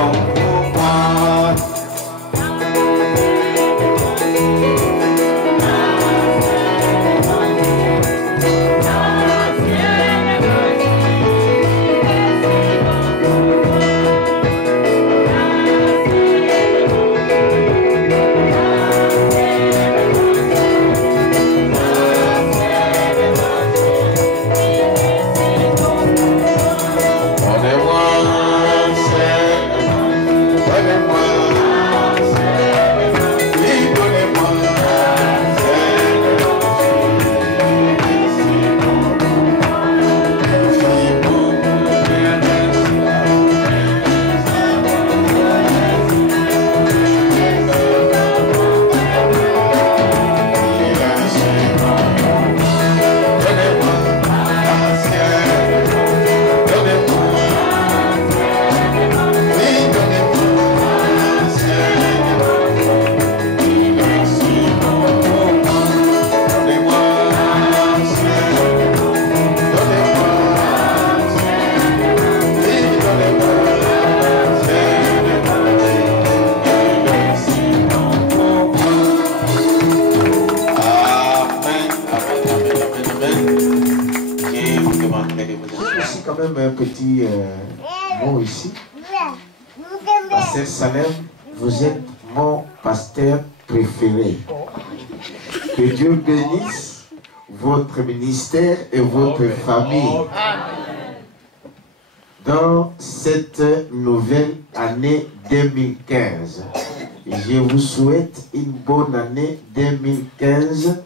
bon pour moi. Un petit mot ici. Pasteur Salem, vous êtes mon pasteur préféré. Que Dieu bénisse votre ministère et votre famille. Dans cette nouvelle année 2015, je vous souhaite une bonne année 2015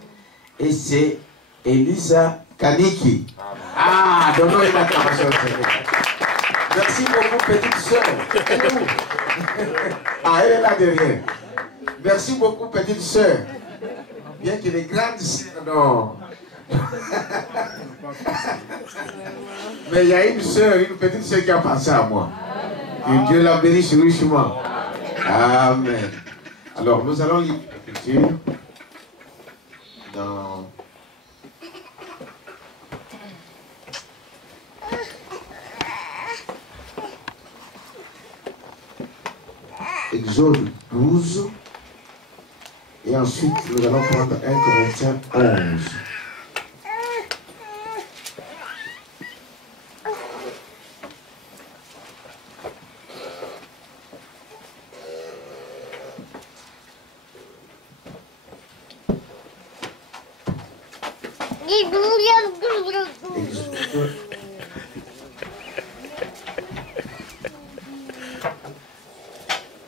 et c'est Elisa Kaniki. Ah, donnons une acclamation. Merci beaucoup, petite soeur. Ah, elle est là derrière. Merci beaucoup, petite soeur. Bien que les grandes sœurs, non. Mais il y a une soeur, une petite soeur qui a pensé à moi. Que Dieu la bénisse richement. Amen. Alors, nous allons lire l'Écriture dans Exode 12 et ensuite nous allons prendre 1 Corinthiens 11.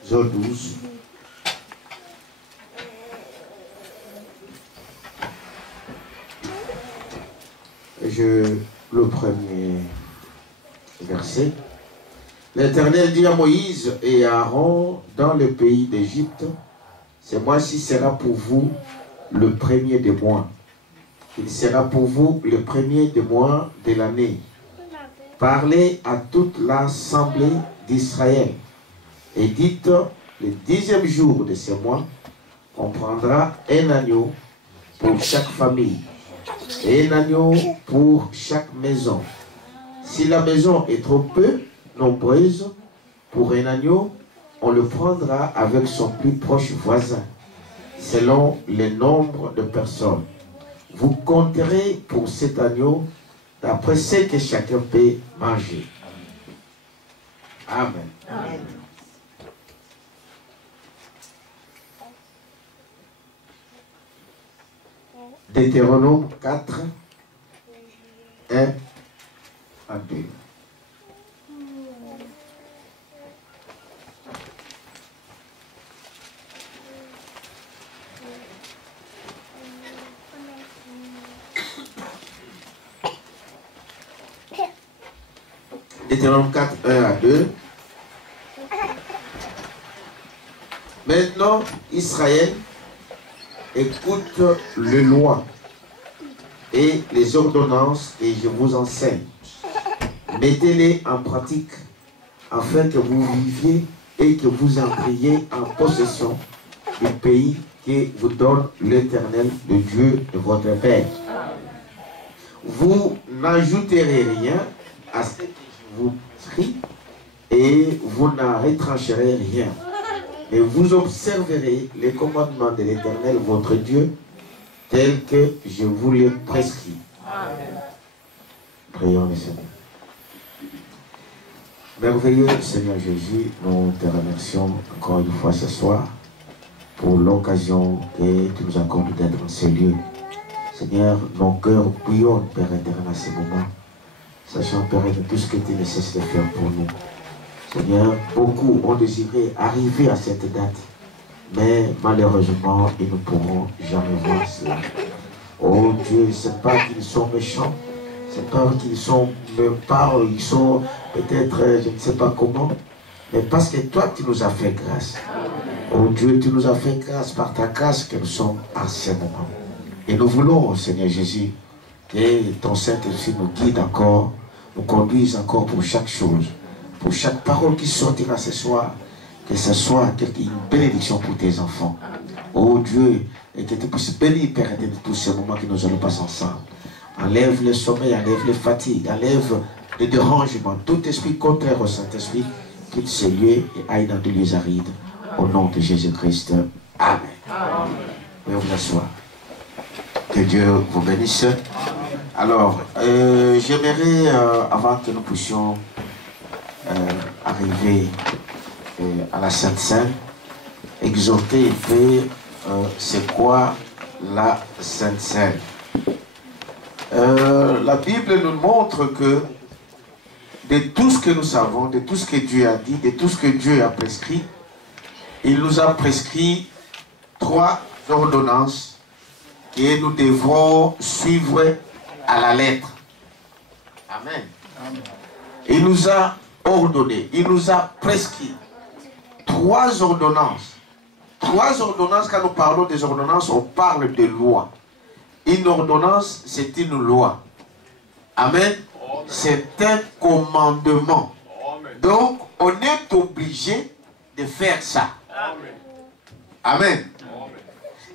Exode 12. Le premier verset. L'Éternel dit à Moïse et à Aaron dans le pays d'Égypte, ce mois-ci sera pour vous le premier des mois. Il sera pour vous le premier des mois de l'année. Parlez à toute l'assemblée d'Israël et dites, le 10e jour de ce mois, on prendra un agneau pour chaque famille et un agneau pour chaque maison. Si la maison est trop peu nombreuse pour un agneau, on le prendra avec son plus proche voisin, selon le nombre de personnes. Vous compterez pour cet agneau d'après ce que chacun peut manger. Amen. Amen. Deutéronome 4, 1 à 2. Deutéronome 4, 1 à 2. Maintenant, Israël, écoute les lois et les ordonnances et je vous enseigne. Mettez-les en pratique afin que vous viviez et que vous entriez en possession du pays que vous donne l'Éternel, le Dieu de votre Père. Vous n'ajouterez rien à ce que je vous prie et vous n'en retrancherez rien. Mais vous observerez les commandements de l'Éternel, votre Dieu, tels que je vous les prescris. Amen. Prions le Seigneur. Merveilleux Seigneur Jésus, nous te remercions encore une fois ce soir pour l'occasion que tu nous accordes d'être dans ces lieux. Seigneur, nos cœurs bouillonnent, Père éternel, à ces moments, sachant, Père, de tout ce que tu ne cesses de faire pour nous. Seigneur, beaucoup ont désiré arriver à cette date, mais malheureusement, ils ne pourront jamais voir cela. Oh Dieu, ce n'est pas qu'ils sont méchants, ce n'est pas qu'ils sont même pas, ils sont peut-être, je ne sais pas comment, mais parce que toi, tu nous as fait grâce. Oh Dieu, tu nous as fait grâce par ta grâce que nous sommes à ce moment. Et nous voulons, Seigneur Jésus, que ton Saint-Esprit nous guide encore, nous conduise encore pour chaque chose, pour chaque parole qui sortira ce soir, que ce soit une bénédiction pour tes enfants. Oh Dieu, et que tu puisses bénir, Père, de tous ces moments que nous allons passer ensemble. Enlève le sommeil, enlève les fatigues, enlève le dérangement, tout esprit contraire au Saint-Esprit, quitte ces lieux et aille dans tous les arides. Au nom de Jésus-Christ. Amen. Veuillez vous asseoir. Que Dieu vous bénisse. Alors, j'aimerais, avant que nous puissions arriver à la Sainte Seine, exhorter un peu c'est quoi la Sainte Seine. La Bible nous montre que de tout ce que nous savons, de tout ce que Dieu a dit, de tout ce que Dieu a prescrit, il nous a prescrit 3 ordonnances que nous devrons suivre à la lettre. Amen. Amen. Il nous a ordonné, il nous a prescrit 3 ordonnances. 3 ordonnances, quand nous parlons des ordonnances, on parle de loi. Une ordonnance, c'est une loi. Amen. C'est un commandement. Donc, on est obligé de faire ça. Amen.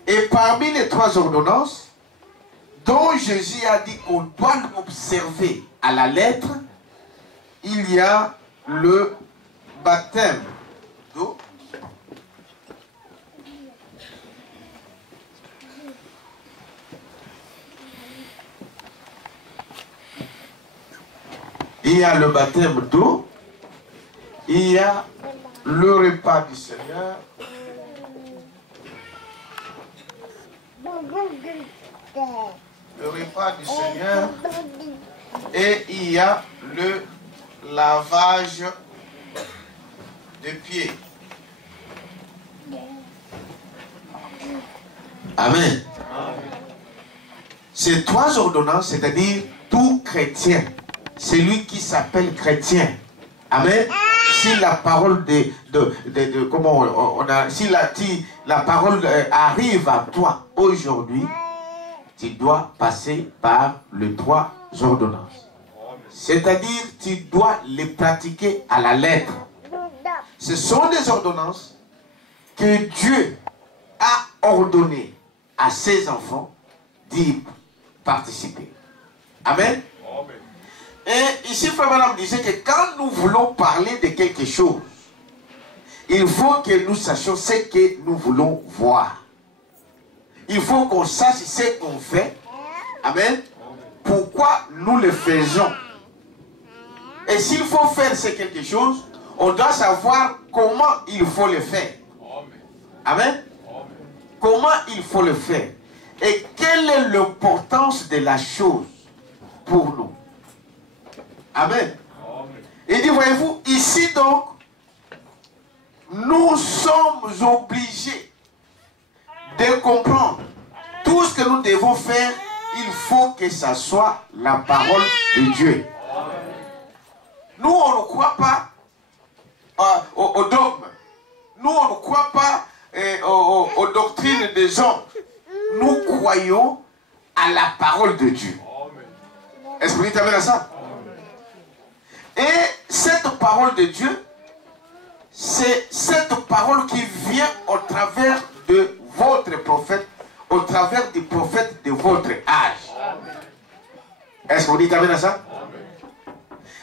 Et parmi les 3 ordonnances, dont Jésus a dit qu'on doit l'observer à la lettre, il y a le baptême d'eau. Il y a le baptême d'eau, il y a le repas du Seigneur, le repas du Seigneur, et il y a le lavage de pieds. Amen. Ces 3 ordonnances, c'est-à-dire tout chrétien, celui qui s'appelle chrétien. Amen. Si la parole comment on a, si la parole arrive à toi aujourd'hui, tu dois passer par les 3 ordonnances. C'est-à-dire, tu dois les pratiquer à la lettre. Ce sont des ordonnances que Dieu a ordonnées à ses enfants d'y participer. Amen. Et ici, Frère Madame disait que quand nous voulons parler de quelque chose, il faut que nous sachions ce que nous voulons voir. Il faut qu'on sache ce qu'on fait. Amen. Pourquoi nous le faisons. Et s'il faut faire quelque chose, on doit savoir comment il faut le faire. Amen. Comment il faut le faire. Et quelle est l'importance de la chose pour nous. Amen. Il dit, voyez-vous, ici donc, nous sommes obligés de comprendre tout ce que nous devons faire. Il faut que ça soit la parole de Dieu. Nous, on ne croit pas au dogme. Nous, on ne croit pas aux doctrines des hommes. Nous croyons à la parole de Dieu. Est-ce que vous dites amen à ça? Et cette parole de Dieu, c'est cette parole qui vient au travers de votre prophète, au travers des prophètes de votre âge. Est-ce que vous dites amen à ça?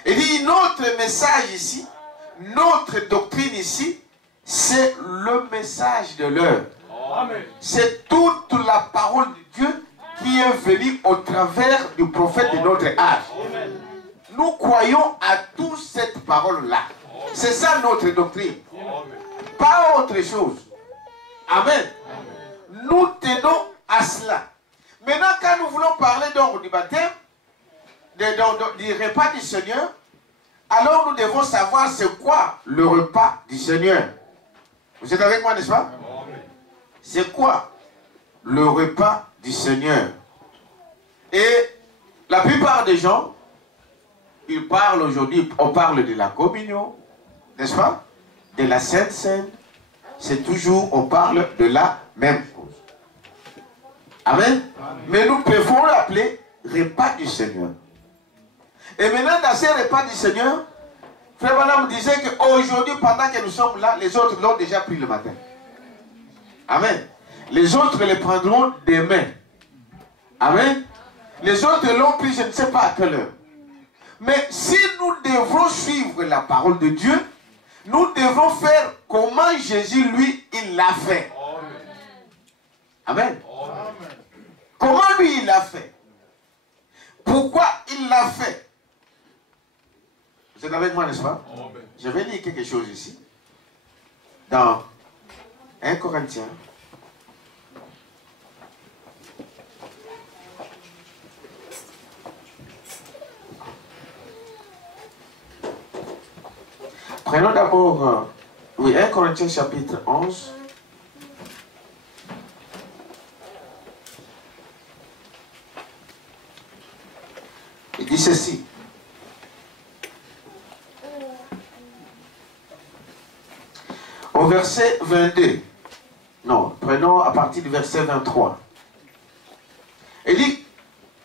Il dit notre message ici, notre doctrine ici, c'est le message de l'heure. C'est toute la parole de Dieu qui est venue au travers du prophète de notre âge. Nous croyons à toute cette parole-là. C'est ça notre doctrine. Pas autre chose. Amen. Nous tenons à cela. Maintenant, quand nous voulons parler donc du baptême, du repas du Seigneur, alors nous devons savoir c'est quoi le repas du Seigneur. Vous êtes avec moi, n'est-ce pas? C'est quoi le repas du Seigneur? Et la plupart des gens, ils parlent aujourd'hui, on parle de la communion, n'est-ce pas? De la Sainte Seine. C'est toujours, on parle de la même chose. Amen. Mais nous préférons l'appeler repas du Seigneur. Et maintenant, dans ces repas du Seigneur, Frère Branham disait qu'aujourd'hui, pendant que nous sommes là, les autres l'ont déjà pris le matin. Amen. Les autres les prendront demain. Amen. Les autres l'ont pris, je ne sais pas à quelle heure. Mais si nous devons suivre la parole de Dieu, nous devons faire comment Jésus, lui, il l'a fait. Amen. Comment lui, il l'a fait? Pourquoi il l'a fait? Vous êtes avec moi, n'est-ce pas? Je vais lire quelque chose ici. Dans 1 Corinthiens. Prenons d'abord, 1 Corinthiens chapitre 11. Il dit ceci. Au verset 22. Non, prenons à partir du verset 23. Il dit,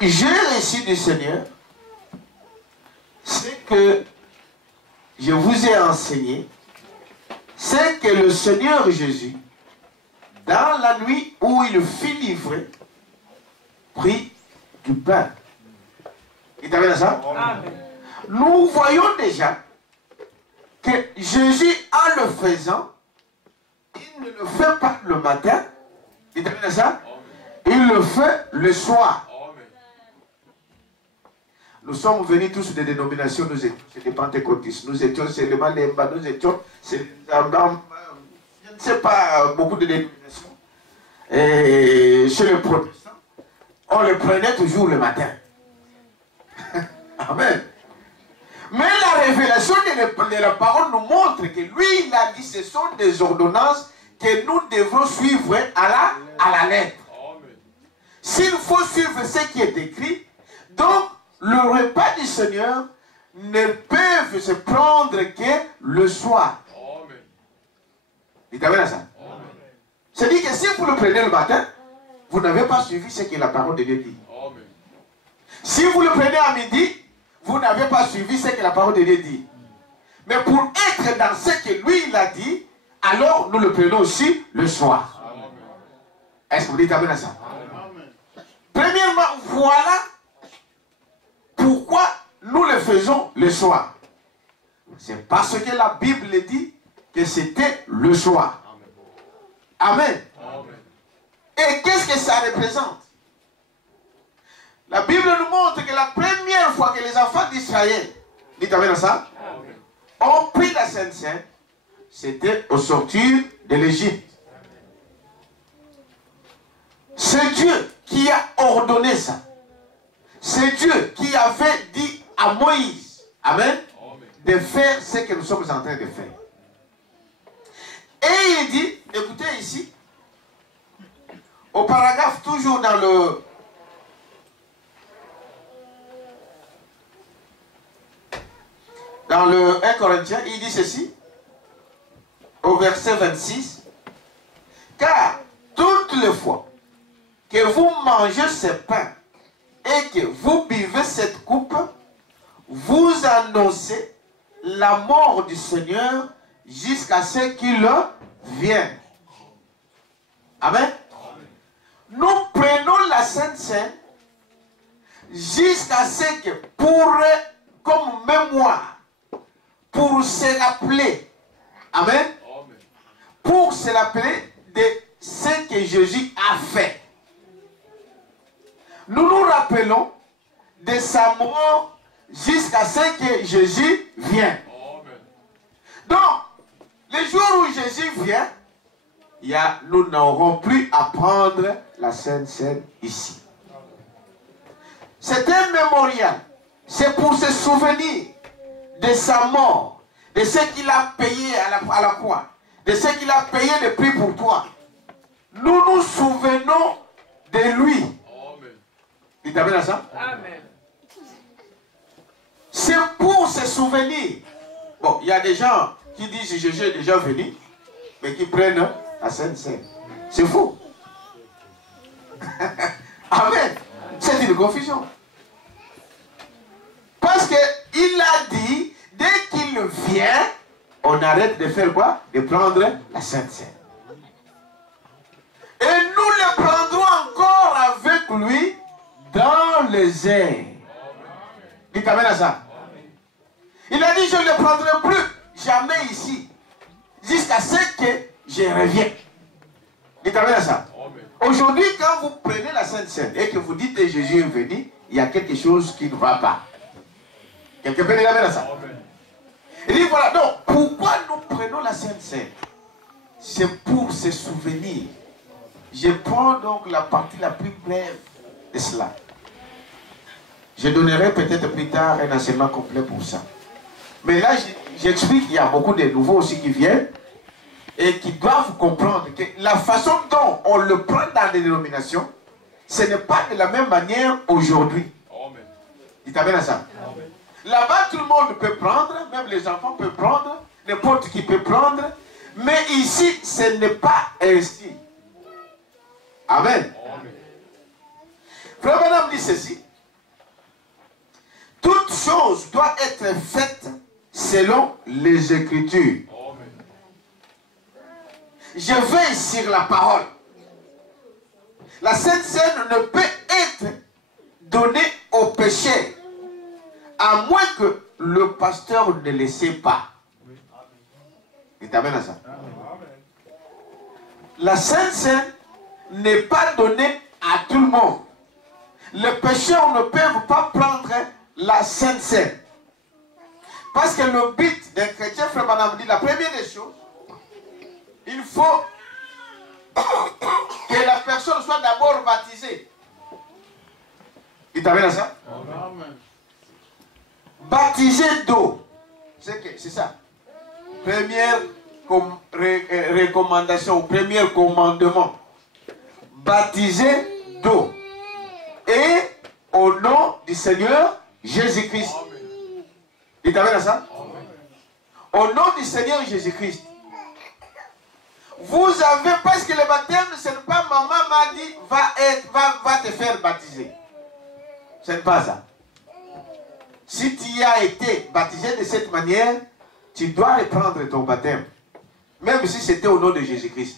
j'ai reçu du Seigneur ce que je vous ai enseigné, c'est que le Seigneur Jésus, dans la nuit où il fut livré, prit du pain. Il t'a vu ça? Amen. Nous voyons déjà que Jésus, en le faisant, il ne le fait pas le matin. Il t'a vu ça? Il le fait le soir. Nous sommes venus tous des dénominations, nous étions des pentecôtistes, nous étions seulement les Mba, nous étions, je ne sais pas, beaucoup de dénominations. Et chez les protestants, on le prenait toujours le matin. Amen. Mais la révélation de la parole nous montre que lui, il a dit, ce sont des ordonnances que nous devons suivre à la lettre. S'il faut suivre ce qui est écrit, donc, le repas du Seigneur ne peut se prendre que le soir. Vous avez ça? C'est-à-dire que si vous le prenez le matin, vous n'avez pas suivi ce que la parole de Dieu dit. Si vous le prenez à midi, vous n'avez pas suivi ce que la parole de Dieu dit. Mais pour être dans ce que lui il a dit, alors nous le prenons aussi le soir. Est-ce que vous dites amen à ça? Premièrement, voilà pourquoi nous le faisons le soir. C'est parce que la Bible dit que c'était le soir. Amen. Et qu'est-ce que ça représente? La Bible nous montre que la première fois que les enfants d'Israël, dites amen à ça, ont pris la Sainte Seine, c'était au sortir de l'Égypte. C'est Dieu qui a ordonné ça. C'est Dieu qui avait dit à Moïse, amen, de faire ce que nous sommes en train de faire. Et il dit, écoutez ici, au paragraphe toujours dans le 1 Corinthiens, il dit ceci, au verset 26, car toutes les fois que vous mangez ce pain et que vous buvez cette coupe, vous annoncez la mort du Seigneur jusqu'à ce qu'il vienne. Amen. Nous prenons la Sainte Seine jusqu'à ce que, comme mémoire, pour se rappeler. Amen. Pour se rappeler de ce que Jésus a fait. Nous nous rappelons de sa mort jusqu'à ce que Jésus vienne. Donc, le jour où Jésus vient, nous n'aurons plus à prendre la Sainte Seine ici. C'est un mémorial. C'est pour se souvenir de sa mort, de ce qu'il a payé à la croix, de ce qu'il a payé le prix pour toi. Nous nous souvenons de lui. Dites amen à ça? Amen. C'est pour se souvenir. Bon, il y a des gens qui disent Jésus est déjà venu, mais qui prennent la Sainte Seine. C'est faux. Amen. C'est une confusion. Parce qu'il a dit, dès qu'il vient, on arrête de faire quoi? De prendre la Sainte Seine. Et nous le prendrons encore avec lui dans les airs. Dites amen à ça. Il a dit, je ne le prendrai plus jamais ici, jusqu'à ce que je revienne. Dites amen à ça. Aujourd'hui, quand vous prenez la Sainte Seine et que vous dites que Jésus est venu, il y a quelque chose qui ne va pas. Quelqu'un peut dire amen à ça? Il dit voilà, donc pourquoi nous prenons la Sainte Seine? C'est pour se souvenir. Je prends donc la partie la plus brève de cela. Je donnerai peut-être plus tard un enseignement complet pour ça. Mais là, j'explique qu'il y a beaucoup de nouveaux aussi qui viennent et qui doivent comprendre que la façon dont on le prend dans les dénominations, ce n'est pas de la même manière aujourd'hui. Dites amen à ça. Là-bas, tout le monde peut prendre, même les enfants peuvent prendre, n'importe qui peut prendre, mais ici, ce n'est pas ainsi. Amen. Frère Branham dit ceci. Toute chose doit être faite selon les Écritures. Je veille sur la parole. La Sainte Seine ne peut être donnée au péché, à moins que le pasteur ne le sait pas. Il t'amène à ça. La Sainte Seine n'est pas donnée à tout le monde. Les pécheurs ne peuvent pas prendre la Sainte Seine. Parce que le but d'un chrétien, frère Branham dit, la première des choses, il faut que la personne soit d'abord baptisée. Il t'amène à ça? Amen. Baptisé d'eau. C'est ça. Première recommandation, premier commandement. Baptisé d'eau. Et au nom du Seigneur Jésus-Christ. Il t'amène à ça? Amen. Au nom du Seigneur Jésus-Christ. Vous avez, parce que le baptême, ce n'est pas maman m'a dit, va te faire baptiser. Ce n'est pas ça. Si tu as été baptisé de cette manière, tu dois reprendre ton baptême. Même si c'était au nom de Jésus-Christ.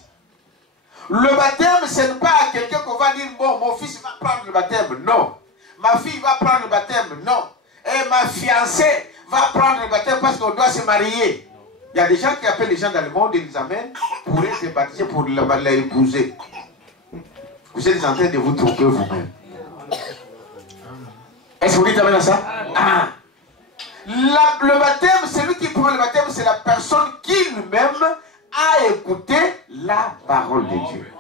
Le baptême, ce n'est pas à quelqu'un qu'on va dire, bon, mon fils va prendre le baptême. Non. Ma fille va prendre le baptême. Non. Et ma fiancée va prendre le baptême parce qu'on doit se marier. Il y a des gens qui appellent les gens dans le monde et les amènent pour être baptisés pour l'épouser. Vous êtes en train de vous tromper vous-même. Est-ce que vous dites amen à ça? Ah. Le baptême, celui qui prend le baptême, c'est la personne qui lui-même a écouté la parole de Dieu.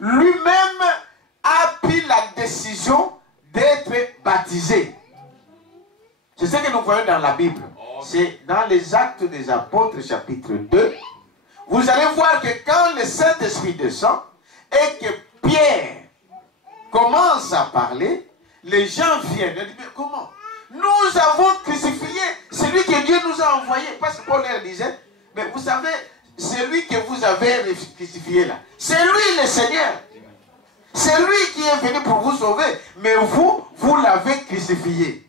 Lui-même a pris la décision d'être baptisé. C'est ce que nous voyons dans la Bible. C'est dans les Actes des Apôtres, chapitre 2. Vous allez voir que quand le Saint-Esprit descend et que Pierre commence à parler, les gens viennent. Ils disent, mais comment? Nous avons crucifié celui que Dieu nous a envoyé. Parce que Paul leur disait, mais vous savez, celui que vous avez crucifié là, c'est lui le Seigneur. C'est lui qui est venu pour vous sauver. Mais vous l'avez crucifié.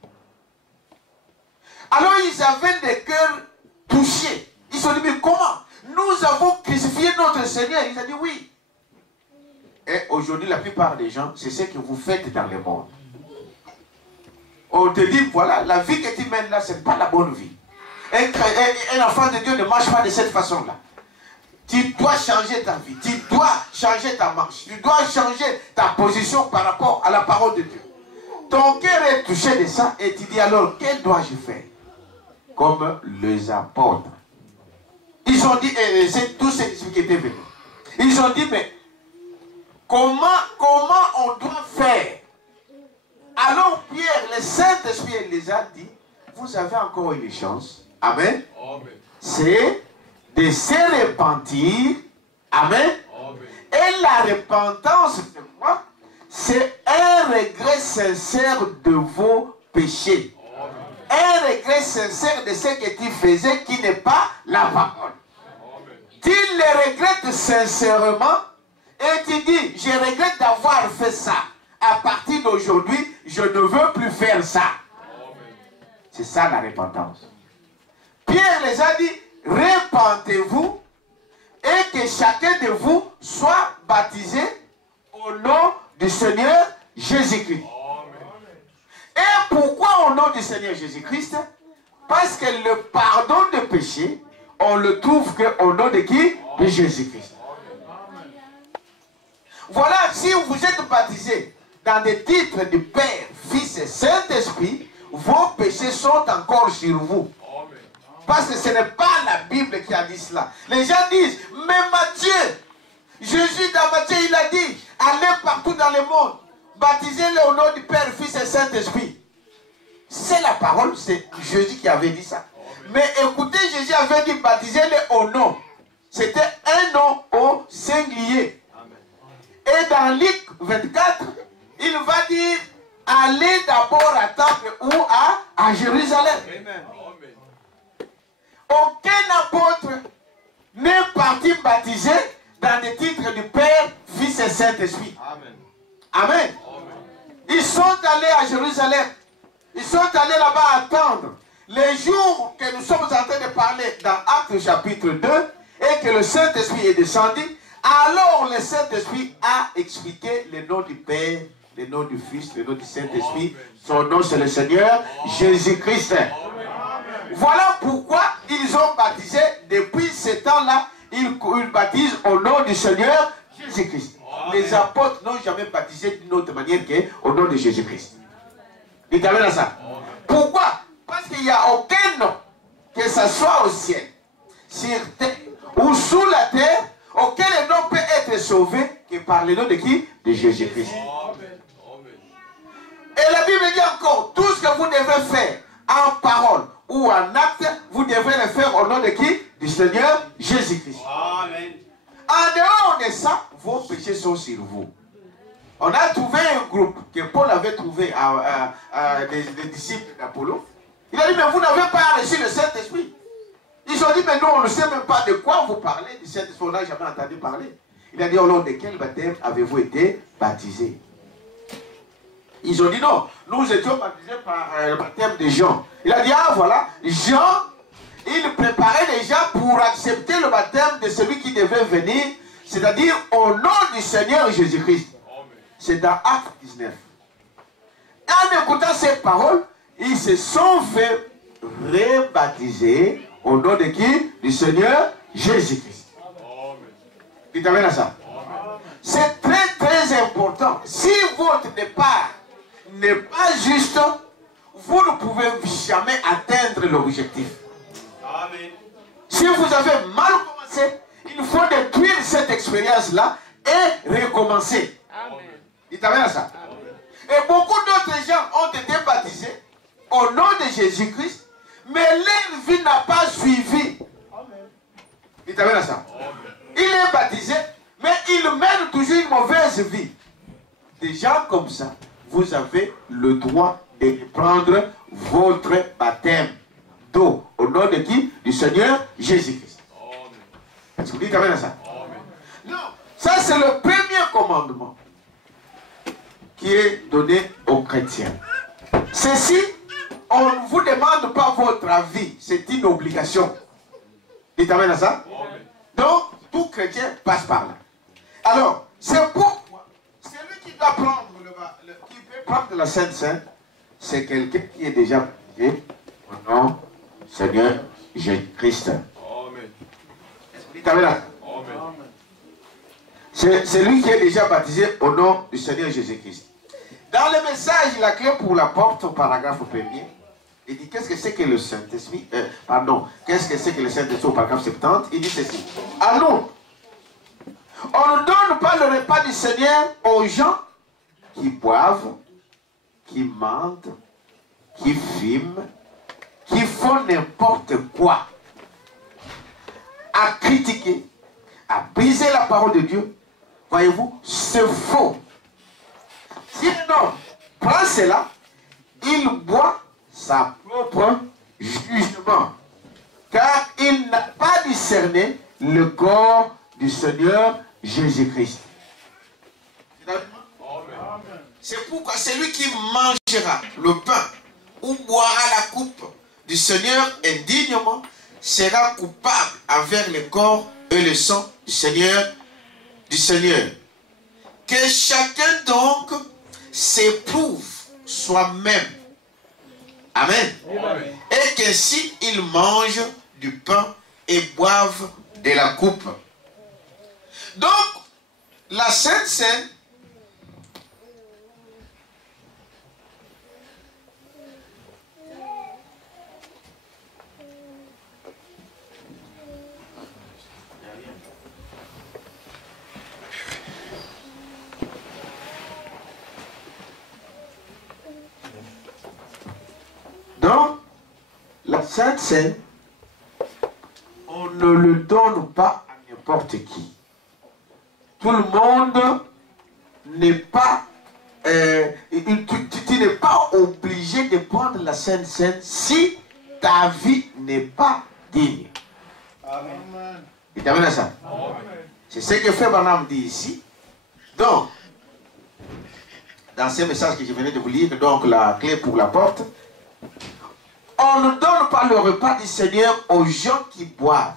Alors ils avaient des cœurs touchés. Ils se sont dit, mais comment? Nous avons crucifié notre Seigneur. Ils ont dit oui. Et aujourd'hui, la plupart des gens, c'est ce que vous faites dans le monde. On te dit, voilà, la vie que tu mènes là, ce n'est pas la bonne vie. Un enfant de Dieu ne marche pas de cette façon-là. Tu dois changer ta vie. Tu dois changer ta marche. Tu dois changer ta position par rapport à la parole de Dieu. Ton cœur est touché de ça et tu dis alors, quel dois-je faire? Comme les apôtres. Ils ont dit, et c'est tous ceux qui étaient venus. Ils ont dit, mais comment on doit faire? Alors Pierre, le Saint-Esprit les a dit, vous avez encore une chance. Amen. C'est de se repentir. Amen. Et la repentance, c'est quoi? C'est un regret sincère de vos péchés. Un regret sincère de ce que tu faisais qui n'est pas la parole. Tu le regrettes sincèrement et tu dis, je regrette d'avoir fait ça. À partir d'aujourd'hui, je ne veux plus faire ça. C'est ça la repentance. Pierre les a dit, repentez-vous et que chacun de vous soit baptisé au nom du Seigneur Jésus-Christ. Et pourquoi au nom du Seigneur Jésus-Christ? Parce que le pardon de péché, on le trouve qu'au nom de qui? De Jésus-Christ. Voilà, si vous êtes baptisé dans des titres de Père, Fils et Saint-Esprit, vos péchés sont encore sur vous. Parce que ce n'est pas la Bible qui a dit cela. Les gens disent, mais Matthieu, Jésus dans Matthieu, il a dit, allez partout dans le monde, baptisez-les au nom du Père, Fils et Saint-Esprit. C'est la parole, c'est Jésus qui avait dit ça. Mais écoutez, Jésus avait dit, baptisez-les au nom. C'était un nom au singulier. Et dans Luc 24, il va dire, allez d'abord à Temple ou à Jérusalem. Amen. Aucun apôtre n'est parti baptisé dans des titres du Père, Fils et Saint-Esprit. Amen. Amen. Ils sont allés à Jérusalem. Ils sont allés là-bas attendre les jours que nous sommes en train de parler dans Actes chapitre 2 et que le Saint-Esprit est descendu. Alors le Saint-Esprit a expliqué le nom du Père, le nom du Fils, le nom du Saint-Esprit. Son nom c'est le Seigneur Jésus-Christ. Voilà pourquoi ils ont baptisé, depuis ce temps-là, ils baptisent au nom du Seigneur Jésus-Christ. Les apôtres n'ont jamais baptisé d'une autre manière qu'au nom de Jésus-Christ. Vous avez ça? Pourquoi? Parce qu'il n'y a aucun nom, que ce soit au ciel, sur terre ou sous la terre, aucun nom peut être sauvé que par le nom de qui? De Jésus-Christ. Et la Bible dit encore, tout ce que vous devez faire en parole ou en acte, vous devrez le faire au nom de qui? Du Seigneur Jésus-Christ. Amen. En dehors de ça, vos péchés sont sur vous. On a trouvé un groupe que Paul avait trouvé des disciples d'Apollo. Il a dit, mais vous n'avez pas reçu le Saint-Esprit. Ils ont dit, mais nous, on ne sait même pas de quoi vous parlez du Saint-Esprit. On n'a jamais entendu parler. Il a dit, au nom de quel baptême avez-vous été baptisés? Ils ont dit, non, nous étions baptisés par le baptême de Jean. Il a dit, ah voilà, Jean, il préparait les gens pour accepter le baptême de celui qui devait venir, c'est-à-dire au nom du Seigneur Jésus-Christ. C'est dans Acte 19. En écoutant ces paroles, ils se sont fait rebaptiser au nom de qui? Du Seigneur Jésus-Christ. Vous avez ça? C'est très très important. Si votre départ n'est pas juste, vous ne pouvez jamais atteindre l'objectif. Si vous avez mal commencé, il faut détruire cette expérience-là et recommencer. Vous avez ça? Et beaucoup d'autres gens ont été baptisés au nom de Jésus-Christ, mais leur vie n'a pas suivi. Vous avez ça? Il est baptisé, mais il mène toujours une mauvaise vie. Des gens comme ça, vous avez le droit de prendre votre baptême d'eau au nom de qui? Du Seigneur Jésus-Christ. Est-ce que vous dites amen à ça? Non, ça c'est le premier commandement qui est donné aux chrétiens. Ceci, on ne vous demande pas votre avis, c'est une obligation. Dites amen à ça? Donc, tout chrétien passe par là. Alors, c'est pourquoi celui qui doit prendre qui peut prendre la Sainte Seine, c'est quelqu'un qui est déjà baptisé au nom du Seigneur Jésus-Christ. C'est lui qui est déjà baptisé au nom du Seigneur Jésus-Christ. Dans le message, la clé pour la porte, au paragraphe 1er, il dit qu'est-ce que c'est que le Saint-Esprit, qu'est-ce que c'est que le Saint-Esprit au paragraphe 70, il dit ceci. À nous, on ne donne pas le repas du Seigneur aux gens qui boivent, qui mentent, qui fument, qui font n'importe quoi, à critiquer, à briser la parole de Dieu. Voyez-vous, c'est faux. Si un homme prend cela, il boit sa propre jugement, car il n'a pas discerné le corps du Seigneur Jésus-Christ. C'est pourquoi celui qui mangera le pain ou boira la coupe du Seigneur indignement sera coupable envers le corps et le sang du Seigneur. Que chacun donc s'éprouve soi-même. Amen. Amen. Et qu'ainsi il mange du pain et boive de la coupe. Donc, la Sainte Seine dans la Sainte Seine, on ne le donne pas à n'importe qui. Tout le monde n'est pas, tu n'es pas obligé de prendre la Sainte Seine si ta vie n'est pas digne. Amen. Et tu as ça? C'est ce que Frère Branham dit ici. Donc, dans ce message que je venais de vous lire, donc la clé pour la porte, on ne donne pas le repas du Seigneur aux gens qui boivent,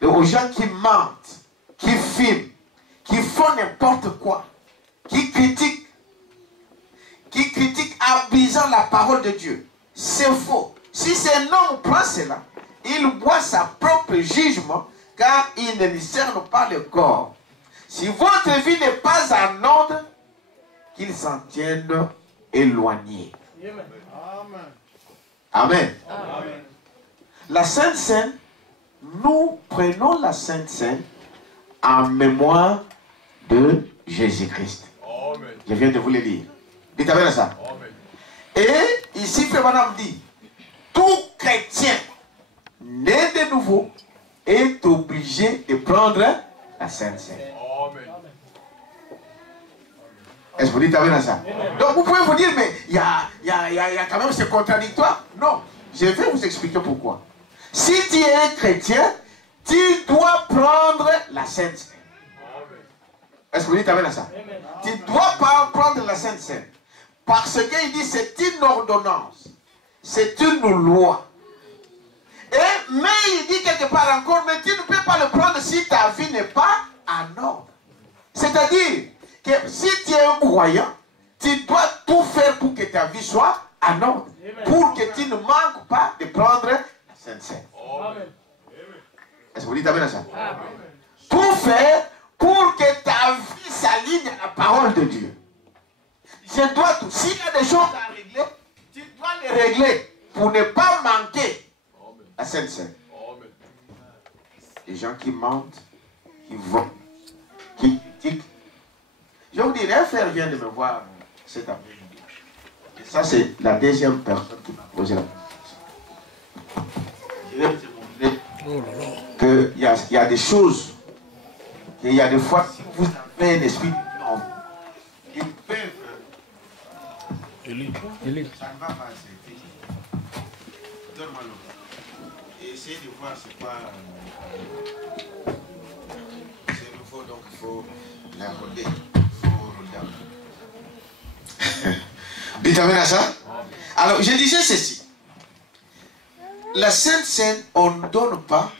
aux gens qui mentent, qui fument, qui font n'importe quoi, qui critiquent abusant la parole de Dieu. C'est faux. Si un homme prend cela, il boit sa propre jugement, car il ne discerne pas le corps. Si votre vie n'est pas en ordre, qu'il s'en tienne éloigné. Amen. Amen. La Sainte Seine, nous prenons la Sainte Seine en mémoire de Jésus-Christ. Je viens de vous le lire. Dites avec ça. Amen. Et ici, Frère Branham dit, tout chrétien né de nouveau est obligé de prendre la Sainte Seine. Est-ce que vous dites avec ça? Donc vous pouvez vous dire, mais il y a quand même c'est contradictoire. Non, je vais vous expliquer pourquoi. Si tu es un chrétien, tu dois prendre la Sainte Seine. Est-ce que vous dites avec ça? Tu dois pas prendre la Sainte Seine. Parce qu'il dit c'est une ordonnance. C'est une loi. Mais il dit quelque part encore, mais tu ne peux pas le prendre si ta vie n'est pas en ordre. C'est-à-dire que si tu es un croyant, tu dois tout faire pour que ta vie soit en ordre. Pour que tu ne manques pas de prendre la Sainte Seine. Est-ce que vous dites amen à ça? Tout faire pour que ta vie s'aligne à la parole de Dieu. Je dois tout. S'il y a des choses à régler, tu dois les régler pour ne pas manquer la Sainte Seine. Les gens qui mentent, qui vont, qui critiquent. Je vous dis, un frère vient de me voir cet après-midi. Et ça, c'est la deuxième personne qui m'a posé la question. Je vais vous montrer qu'il y a des choses, qu'il y a des fois, si vous avez un esprit en vous, ils peuvent. Ça ne va pas, donne-moi l'autre. Et essayez de voir c'est quoi. C'est nouveau, donc il faut la roder. Dites amen à ça. Alors je disais ceci. La Sainte Seine, on ne donne pas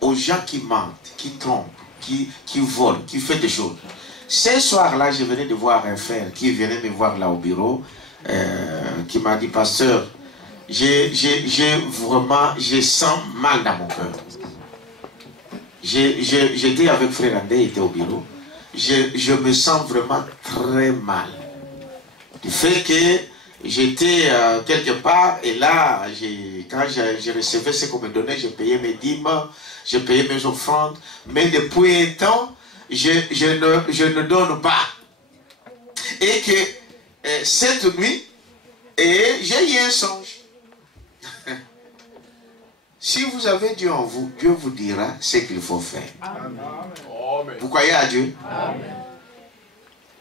aux gens qui mentent, qui trompent, qui volent, qui font des choses. Ce soir-là, je venais de voir un frère qui venait me voir là au bureau, qui m'a dit, pasteur, je sens mal dans mon cœur. J'étais avec Frère André, il était au bureau. Je me sens vraiment très mal. Du fait que j'étais quelque part et là, quand je recevais ce qu'on me donnait, je payais mes dîmes, je payais mes offrandes. Mais depuis un temps, je ne donne pas. Et que cette nuit, j'ai eu un songe. Si vous avez Dieu en vous, Dieu vous dira ce qu'il faut faire. Amen. Vous croyez à Dieu? Amen.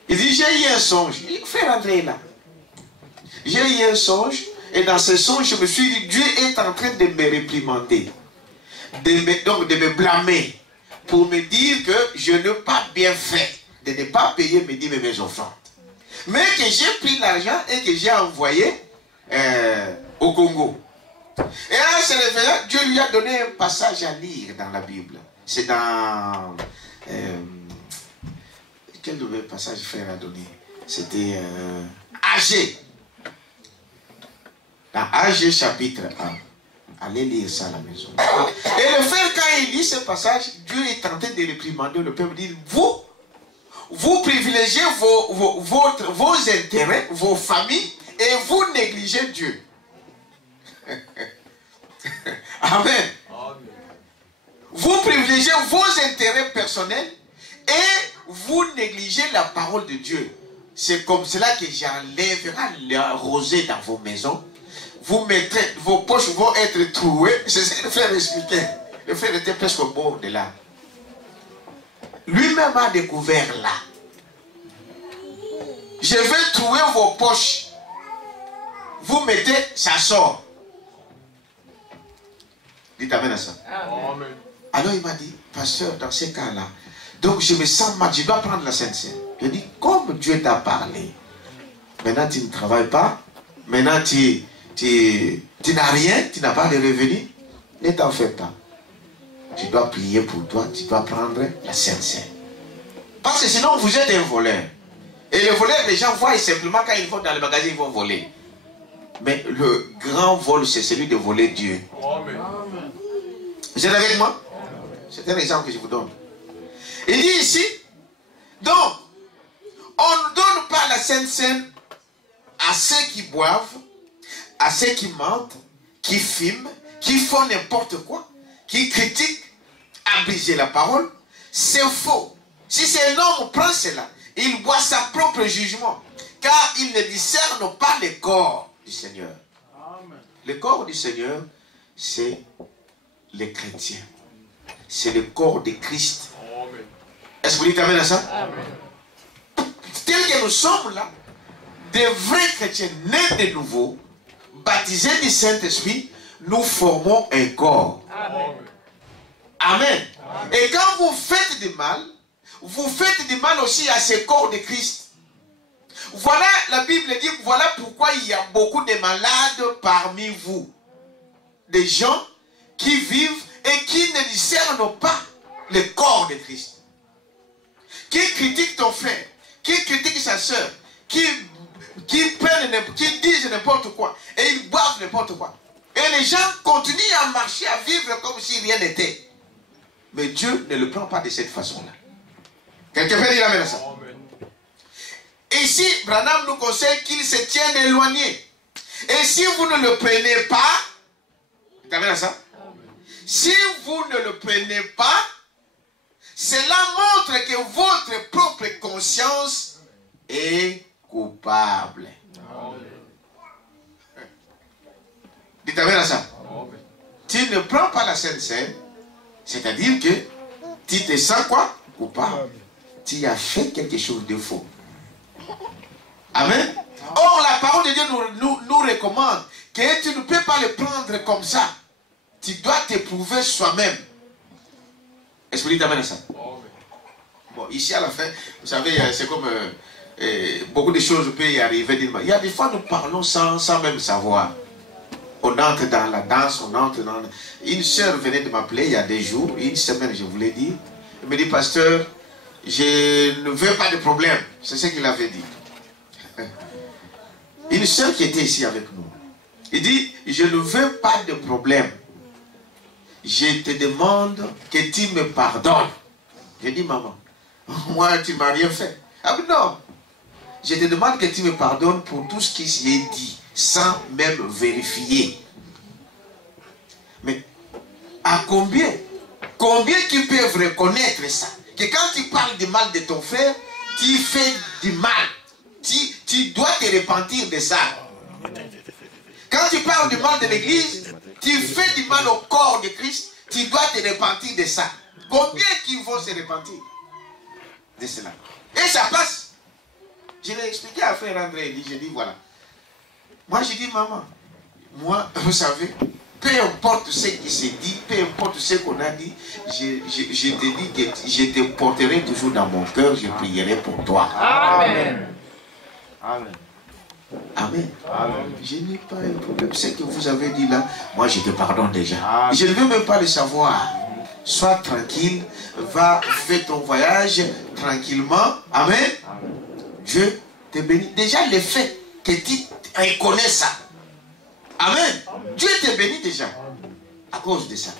Il dit, j'ai eu un songe. Frère André là. J'ai eu un songe. Et dans ce songe, je me suis dit, Dieu est en train de me réprimander. Donc de me blâmer. Pour me dire que je n'ai pas bien fait. De ne pas payer mes dîmes et mes offrandes. Mais que j'ai pris l'argent et que j'ai envoyé au Congo. Et en se réveillant, Dieu lui a donné un passage à lire dans la Bible. C'est dans... quel passage frère a donné? C'était Agé. Dans Agé chapitre 1. Allez lire ça à la maison. Et le frère, quand il lit ce passage, Dieu est tenté de réprimander le peuple. Il dit, vous privilégiez vos intérêts, vos familles, et vous négligez Dieu. Amen. Vous privilégiez vos intérêts personnels et vous négligez la parole de Dieu. C'est comme cela que j'enlèverai la rosée dans vos maisons. Vous mettrez, vos poches vont être trouées. C'est ce que le frère expliquait. Le frère était presque au bord de là. Lui-même a découvert là. Je vais trouver vos poches. Vous mettez, ça sort. Dites amen à ça. Amen. Alors il m'a dit, pasteur, dans ces cas-là, donc je me sens mal, je dois prendre la Sainte Seine. Je dis, comme Dieu t'a parlé, maintenant tu ne travailles pas, maintenant tu n'as rien, tu n'as pas de revenus, ne t'en fais pas. Tu dois prier pour toi, tu dois prendre la Sainte Seine. Parce que sinon vous êtes un voleur. Et les voleurs, les gens voient simplement quand ils vont dans le magasin, ils vont voler. Mais le grand vol, c'est celui de voler Dieu. Amen. Vous êtes avec moi? C'est un exemple que je vous donne. Il dit ici, donc, on ne donne pas la Sainte Seine à ceux qui boivent, à ceux qui mentent, qui fument, qui font n'importe quoi, qui critiquent, abuser la parole. C'est faux. Si c'est un homme prend cela, il boit sa propre jugement, car il ne discerne pas le corps du Seigneur. Amen. Le corps du Seigneur, c'est les chrétiens. C'est le corps de Christ. Est-ce que vous dites amen à ça? Amen. Tel que nous sommes là, des vrais chrétiens nés de nouveau, baptisés du Saint-Esprit, nous formons un corps. Amen. Amen. Amen. Et quand vous faites du mal, vous faites du mal aussi à ce corps de Christ. Voilà, la Bible dit, voilà pourquoi il y a beaucoup de malades parmi vous. Des gens qui vivent et qui ne discernent pas le corps de Christ. Qui critiquent ton frère, qui critiquent sa soeur, qui disent n'importe quoi, et ils boivent n'importe quoi. Et les gens continuent à marcher, à vivre comme si rien n'était. Mais Dieu ne le prend pas de cette façon-là. Quelqu'un peut dire amen à ça? Ici, Branham nous conseille qu'il se tienne éloigné. Et si vous ne le prenez pas, amen à ça? Si vous ne le prenez pas, cela montre que votre propre conscience est coupable. Dites amen à ça. Tu ne prends pas la Sainte Seine, c'est-à-dire que tu te sens quoi? Coupable. Tu as fait quelque chose de faux. Amen. Or, la parole de Dieu nous recommande que tu ne peux pas le prendre comme ça. Tu dois t'éprouver soi-même. Est-ce que vous dites amen à ça? Bon, ici à la fin, vous savez, c'est comme beaucoup de choses peuvent y arriver. Il y a des fois nous parlons sans même savoir. On entre dans la danse, on entre dans... Une sœur venait de m'appeler il y a des jours, une semaine je vous l'ai dit. Elle me dit, pasteur, je ne veux pas de problème. C'est ce qu'il avait dit. Une sœur qui était ici avec nous. Il dit, je ne veux pas de problème. Je te demande que tu me pardonnes. J'ai dit, maman, moi, tu ne m'as rien fait. Ah non. Je te demande que tu me pardonnes pour tout ce qui s'y est dit, sans même vérifier. Mais à combien qui peuvent reconnaître ça? Que quand tu parles du mal de ton frère, tu fais du mal. Tu dois te repentir de ça. Quand tu parles du mal de l'église, tu fais du mal au corps de Christ, tu dois te repentir de ça. Combien qui vont se repentir de cela? Et ça passe. Je l'ai expliqué à frère André, je dis voilà. Moi je dis maman, moi vous savez, peu importe ce qui s'est dit, peu importe ce qu'on a dit, je te dis que je te porterai toujours dans mon cœur, je prierai pour toi. Amen. Amen. Amen. Amen. Je n'ai pas un problème. Ce que vous avez dit là, moi je te pardonne déjà. Amen. Je ne veux même pas le savoir. Sois tranquille, va faire ton voyage tranquillement. Amen. Amen. Dieu te bénit. Déjà le fait que tu reconnais ça. Amen. Amen. Dieu te bénit déjà à cause de ça.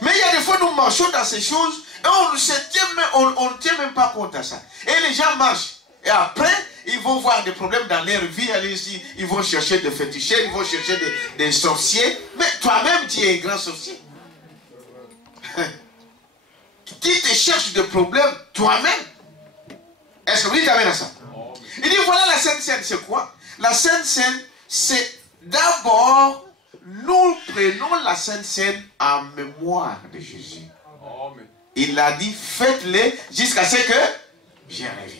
Mais il y a des fois nous marchons dans ces choses et on ne tient même pas compte à ça. Et les gens marchent. Et après, ils vont voir des problèmes dans leur vie. Ils vont chercher des féticheurs, ils vont chercher des sorciers. Mais toi-même, tu es un grand sorcier. Qui te cherche des problèmes toi-même? Est-ce que vous dites amen à ça? Il dit voilà la Sainte Seine, c'est quoi? La Sainte Seine, c'est d'abord, nous prenons la Sainte Seine en mémoire de Jésus. Il a dit faites-le jusqu'à ce que je revienne.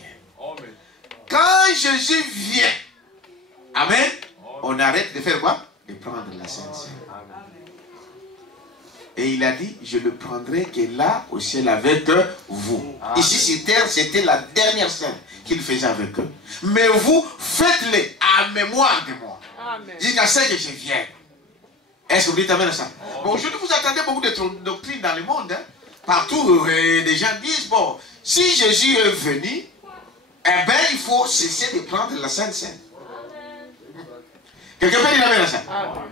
Quand Jésus vient, amen, on arrête de faire quoi? De prendre la Sainte Seine. Et il a dit, je le prendrai que là au ciel avec vous. Amen. Ici sur terre, c'était la dernière scène qu'il faisait avec eux. Mais vous, faites-le à mémoire de moi. Jusqu'à ce que je vienne. Est-ce que vous dites amen à ça? Bon, aujourd'hui, vous attendez beaucoup de doctrines dans le monde. Hein? Partout, des gens disent, bon, si Jésus est venu, eh bien, il faut cesser de prendre la Sainte Seine. Quelqu'un peut dire amen à ça? Amen.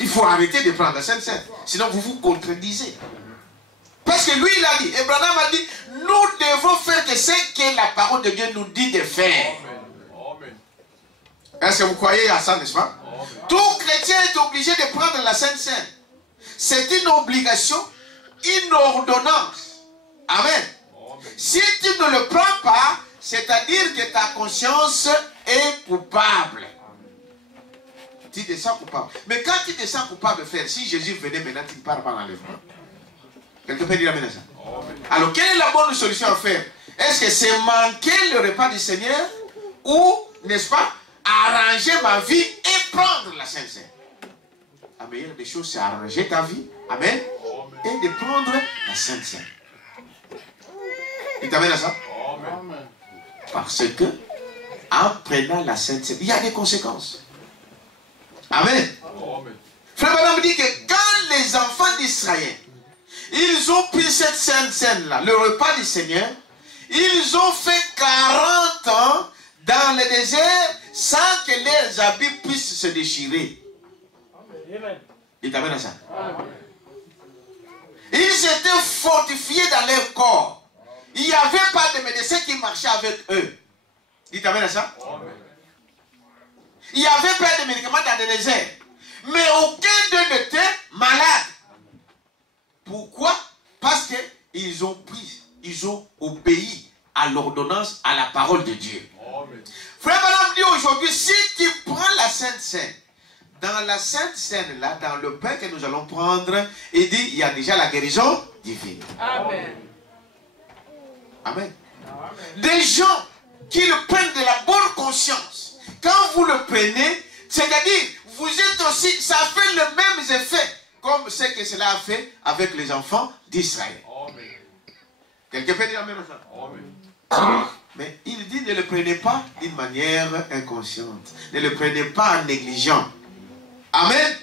Il faut arrêter de prendre la Sainte Seine. Sinon, vous vous contredisez. Parce que lui, il a dit, Abraham a dit, nous devons faire que ce que la parole de Dieu nous dit de faire. Est-ce que vous croyez à ça, n'est-ce pas? Amen. Tout chrétien est obligé de prendre la Sainte Seine. C'est une obligation, une ordonnance. Amen. Amen. Si tu ne le prends pas, c'est-à-dire que ta conscience est coupable. Tu te sens coupable. Mais quand tu te sens coupable de faire, si Jésus venait maintenant, tu ne parles pas d'enlèvement. Quelqu'un peut dire amen à ça? Alors, quelle est la bonne solution à faire? Est-ce que c'est manquer le repas du Seigneur ou, n'est-ce pas, arranger ma vie et prendre la Sainte Seine? La meilleure des choses, c'est arranger ta vie. Amen. Et de prendre la Sainte Seine. Tu t'amènes à ça? Amen. Parce que, en prenant la Sainte Seine, il y a des conséquences. Amen. Amen. Frère Branham dit que quand les enfants d'Israël, ils ont pris cette Sainte Seine-là, le repas du Seigneur, ils ont fait 40 ans dans le désert sans que leurs habits puissent se déchirer. Amen. Il t'amène à ça. Amen. Ils étaient fortifiés dans leur corps. Il n'y avait pas de médecin qui marchait avec eux. Il t'amène à ça. Amen. Il n'y avait pas de médicaments dans le désert. Mais aucun d'eux n'était malade. Pourquoi? Parce qu'ils ont pris, ils ont obéi à l'ordonnance, à la parole de Dieu. Amen. Frère Branham dit aujourd'hui, si tu prends la Sainte Seine, dans la Sainte Seine là, dans le pain que nous allons prendre, il dit, il y a déjà la guérison divine. Amen. Amen. Amen. Des gens qui le prennent de la bonne conscience. Quand vous le prenez, c'est-à-dire, vous êtes aussi, ça fait le même effet comme ce que cela a fait avec les enfants d'Israël. Quelqu'un peut dire amen à ça? Mais il dit, ne le prenez pas d'une manière inconsciente. Ne le prenez pas en négligeant. Amen.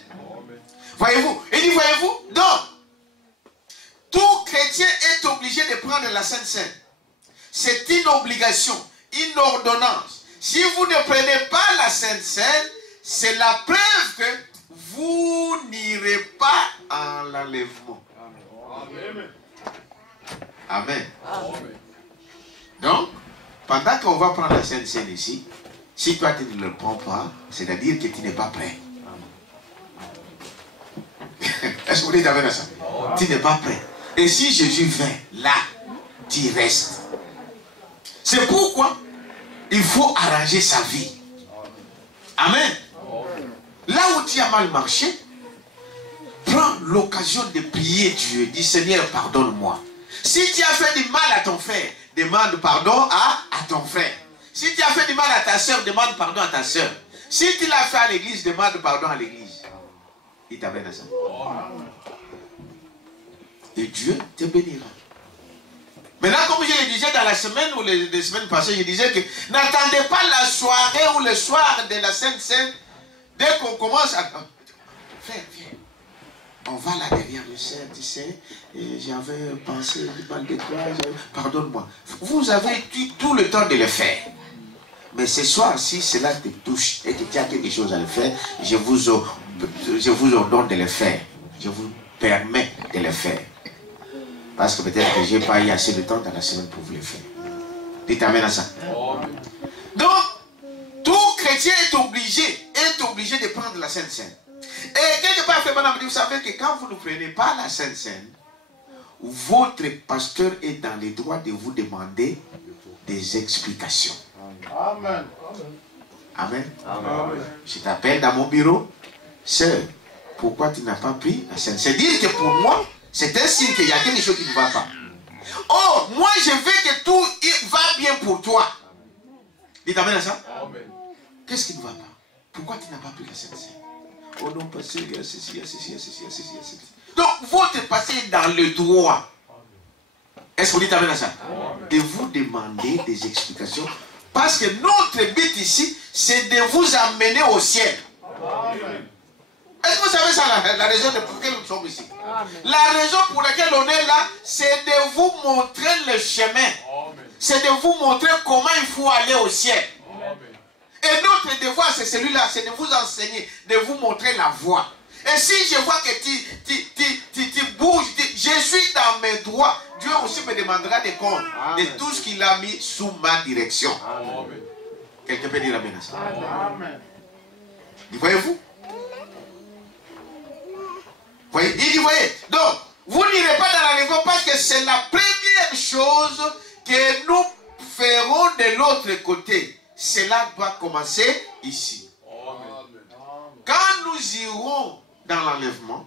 Voyez-vous? Il dit, voyez-vous? Donc, tout chrétien est obligé de prendre la Sainte Seine. C'est une obligation, une ordonnance. Si vous ne prenez pas la Sainte Seine, c'est la preuve que vous n'irez pas en l'enlèvement. Amen. Amen. Amen. Donc, pendant qu'on va prendre la Sainte Seine ici, si toi tu ne le prends pas, c'est-à-dire que tu n'es pas prêt. Est-ce que vous dites avec ça? Tu n'es pas prêt. Et si Jésus vient là, tu restes. C'est pourquoi il faut arranger sa vie. Amen. Là où tu as mal marché, prends l'occasion de prier Dieu. Dis Seigneur, pardonne-moi. Si tu as fait du mal à ton frère, demande pardon à ton frère. Si tu as fait du mal à ta soeur, demande pardon à ta soeur. Si tu l'as fait à l'église, demande pardon à l'église. Il t'amène à ça. Et Dieu te bénira. Maintenant, comme je le disais dans la semaine ou les semaines passées, je disais que n'attendez pas la soirée ou le soir de la Sainte Seine. Dès qu'on commence à... Frère, viens. On va là derrière le ciel, tu sais. J'avais pensé du mal de toi. Pardonne-moi. Vous avez tout le temps de le faire. Mais ce soir, si cela te touche et que tu as quelque chose à le faire, je vous ordonne de le faire. Je vous permets de le faire. Parce que peut-être que je n'ai pas eu assez de temps dans la semaine pour vous le faire. Dites amen à ça. Donc, tout chrétien est obligé de prendre la Sainte Seine. Et quelque part, vous savez que quand vous ne prenez pas la Sainte Seine, votre pasteur est dans les droits de vous demander des explications. Amen. Amen. Amen. Je t'appelle dans mon bureau. Sœur, pourquoi tu n'as pas pris la Sainte Seine? C'est dire que pour moi, c'est un signe qu'il y a quelque chose qui ne va pas. Oh, moi je veux que tout va bien pour toi. Dites amen à ça. Qu'est-ce qui ne va pas? Pourquoi tu n'as pas pris la Sainte Seine? Oh non, parce qu'il y a ceci, il y a ceci, il y a ceci, il y a ceci, il y a ceci. Donc, votre passé est dans le droit. Est-ce que vous dites amen à ça? De vous demander des explications. Parce que notre but ici, c'est de vous amener au ciel. Est-ce que vous savez ça, la raison pour laquelle nous sommes ici? La raison pour laquelle on est là, c'est de vous montrer le chemin. C'est de vous montrer comment il faut aller au ciel. Et notre devoir, c'est celui-là, c'est de vous enseigner, de vous montrer la voie. Et si je vois que tu bouges, je suis dans mes droits, Dieu aussi me demandera des comptes de tout ce qu'il a mis sous ma direction. Quelqu'un peut dire amen à ça? Amen. Voyez-vous? Voyez? Il dit, voyez, donc, vous n'irez pas dans l'enlèvement parce que c'est la première chose que nous ferons de l'autre côté. Cela doit commencer ici. Amen. Quand nous irons dans l'enlèvement,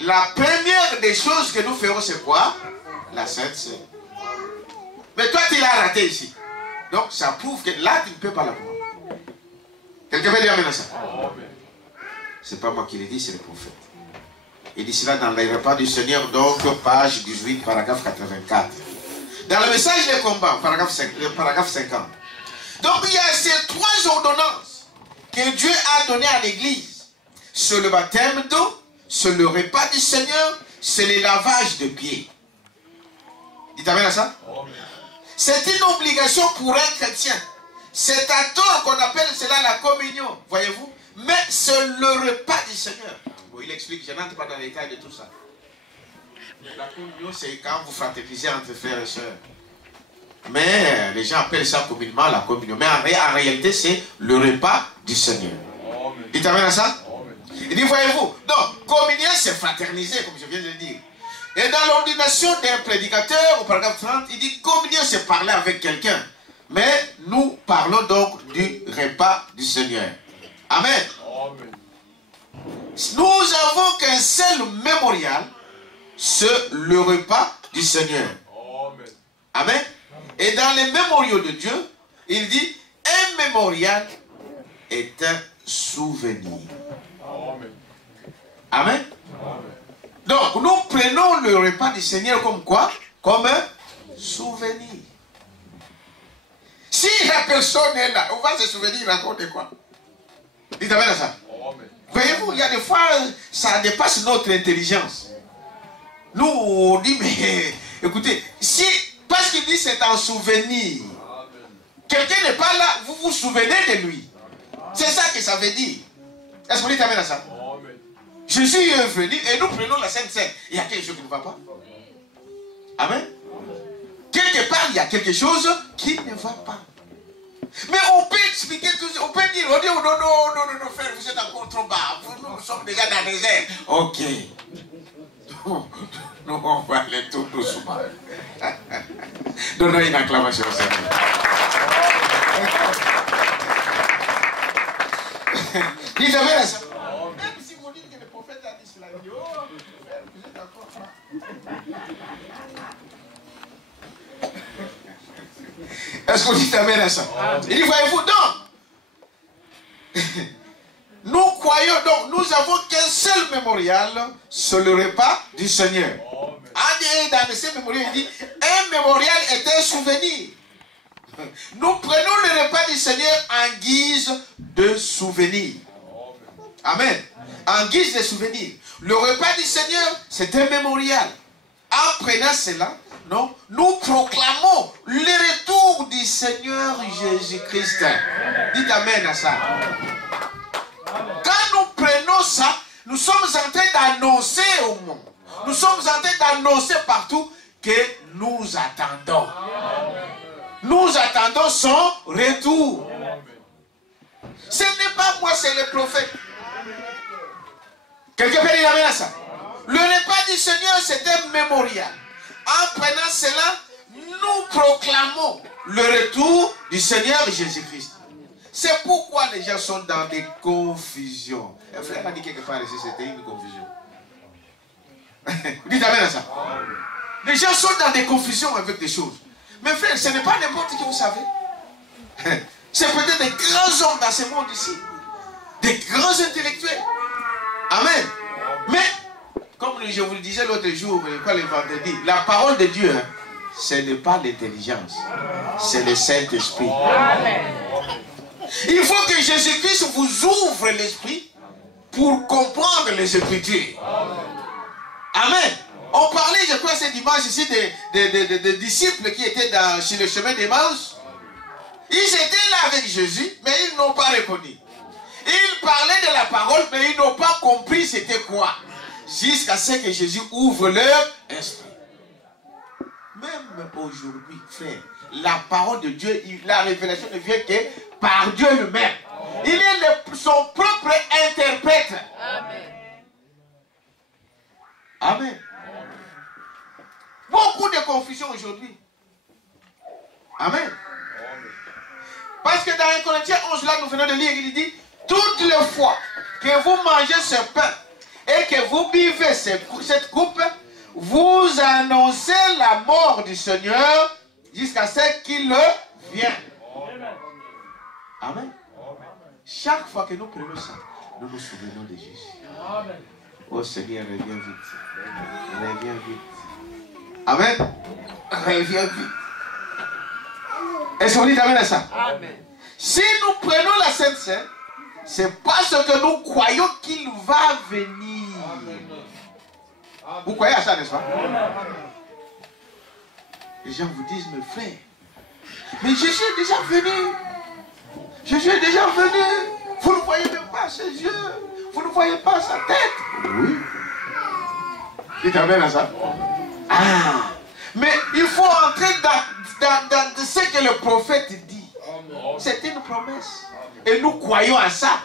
la première des choses que nous ferons, c'est quoi? La Sainte Seine. Mais toi, tu l'as raté ici. Donc, ça prouve que là, tu ne peux pas la prendre. Quelqu'un veut dire amen à ça? Ce n'est pas moi qui l'ai dit, c'est le prophète. Il dit cela dans les repas du Seigneur, donc, page 18, paragraphe 84. Dans le message des combats, paragraphe 50. Donc, il y a ces trois ordonnances que Dieu a données à l'Église. C'est le baptême d'eau, c'est le repas du Seigneur, c'est le lavage de pieds. Dites amen à ça? C'est une obligation pour un chrétien. C'est à tort qu'on appelle cela la communion, voyez-vous? Mais c'est le repas du Seigneur. Bon, il explique, je n'entre pas dans les détails de tout ça. La communion, c'est quand vous fraternisez entre frères et sœurs. Mais les gens appellent ça communément la communion. Mais en réalité, c'est le repas du Seigneur. Dites amen à ça? Il dit, voyez-vous, donc, communion, c'est fraterniser, comme je viens de le dire. Et dans l'ordination d'un prédicateur, au paragraphe 30, il dit, communion, c'est parler avec quelqu'un. Mais nous parlons donc du repas du Seigneur. Amen. Nous avons qu'un seul mémorial, c'est le repas du Seigneur. Amen. Et dans les mémoriaux de Dieu, il dit, un mémorial est un souvenir. Amen. Donc, nous prenons le repas du Seigneur comme quoi? Comme un souvenir. Si la personne est là, on va se souvenir, il raconte quoi? Dites amen à ça. Voyez-vous, il y a des fois, ça dépasse notre intelligence. Nous, on dit, mais écoutez, si, parce qu'il dit c'est un souvenir, quelqu'un n'est pas là, vous vous souvenez de lui. C'est ça que ça veut dire. Est-ce que vous t'amène à ça? Jésus est venu et nous prenons la Sainte Seine. Il y a quelque chose qui ne va pas. Amen. Quelque part, il y a quelque chose qui ne va pas. Mais on peut expliquer tout ça. On peut dire, on dit, oh, non, frère, vous êtes encore trop bas. Nous sommes déjà dans les airs. Ok. Nous, on va aller tout doucement. Donnons une acclamation au Seigneur. Dites amen à ça. Même si vous dites que le prophète a dit cela, il dit, oh, frère, vous êtes encore là. Est-ce que vous dites amen à ça? Il dit, voyez-vous, donc, nous croyons donc, nous avons qu'un seul mémorial sur le repas du Seigneur. Dans ce mémorial, il dit, un mémorial est un souvenir. Nous prenons le repas du Seigneur en guise de souvenir. Amen. En guise de souvenir. Le repas du Seigneur, c'est un mémorial. En prenant cela, non, nous proclamons le retour du Seigneur Jésus-Christ. Dites amen à ça. Quand nous prenons ça, nous sommes en train d'annoncer au monde. Nous sommes en train d'annoncer partout que nous attendons. Nous attendons son retour. Ce n'est pas moi, c'est le prophète. Quelqu'un peut dire amen à ça. Le repas du Seigneur, c'est un mémorial. En prenant cela, nous proclamons le retour du Seigneur Jésus-Christ. C'est pourquoi les gens sont dans des confusions. Un frère a dit quelque part ici, c'était une confusion. Dites amen à ça. Les gens sont dans des confusions avec des choses. Mais frère, ce n'est pas n'importe qui, vous savez. C'est peut-être des grands hommes dans ce monde ici. Des grands intellectuels. Amen. Mais, comme je vous le disais l'autre jour, le vendredi, la parole de Dieu, ce n'est pas l'intelligence. C'est le Saint-Esprit. Il faut que Jésus-Christ vous ouvre l'esprit pour comprendre les Écritures. Amen. On parlait, je crois, ce dimanche ici des disciples qui étaient sur le chemin d'Emmaüs. Ils étaient là avec Jésus, mais ils n'ont pas reconnu. Ils parlaient de la parole, mais ils n'ont pas compris c'était quoi. Jusqu'à ce que Jésus ouvre leur esprit. Même aujourd'hui, frère, la parole de Dieu, la révélation ne vient que par Dieu lui-même. Il est son propre interprète. Amen. Amen. Beaucoup de confusion aujourd'hui. Amen. Parce que dans 1 Corinthiens 11, là, nous venons de lire, il dit, toutes les fois que vous mangez ce pain et que vous buvez cette coupe, vous annoncez la mort du Seigneur jusqu'à ce qu'il vienne. Amen. Chaque fois que nous prenons ça, nous nous souvenons de Jésus. Oh Seigneur, reviens vite. Reviens vite. Amen. Reviens vite. Est-ce qu'on dit amen à ça? Amen. Si nous prenons la Sainte Seine, c'est parce que nous croyons qu'il va venir. Amen. Vous croyez à ça, n'est-ce pas? Les gens vous disent, mes frères, mais Jésus est déjà venu. Jésus est déjà venu. Vous ne voyez même pas ses yeux. Vous ne voyez pas sa tête. Oui. Dites amen à ça. Ah. Mais il faut entrer dans ce que le prophète dit. C'est une promesse. Et nous croyons à ça.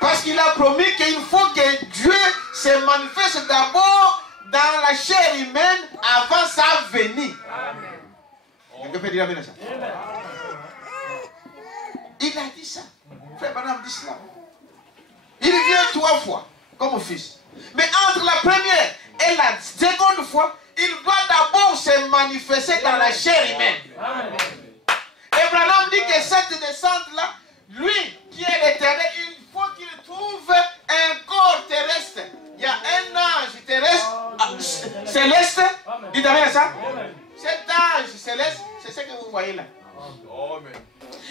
Parce qu'il a promis qu'il faut que Dieu se manifeste d'abord dans la chair humaine avant sa venue. Quelqu'un peut dire amen à ça? Il a dit ça. Frère Madame dit cela. Il vient 3 fois comme fils. Mais entre la première et la seconde fois, il doit d'abord se manifester dans la chair humaine. Et Branham dit que cette descente-là, lui qui est l'éternel, il faut qu'il trouve un corps terrestre. Il y a un ange terrestre, céleste. Dites amen à ça. Cet ange céleste, c'est ce que vous voyez là.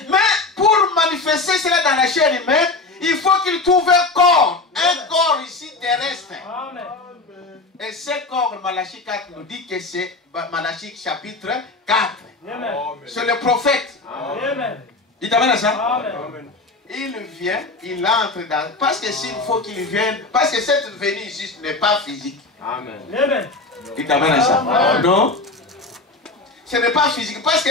Mais pour manifester cela dans la chair humaine, il faut qu'il trouve un corps ici terrestre. Et ce corps, Malachie 4 nous dit que c'est Malachie chapitre 4. C'est le prophète. Dites amen à ça. il vient, il entre dans... Parce que s'il faut qu'il vienne, parce que cette venue ici n'est pas physique. Amen. Il t'amène à ça. Amen. Non. Ce n'est pas physique. Parce que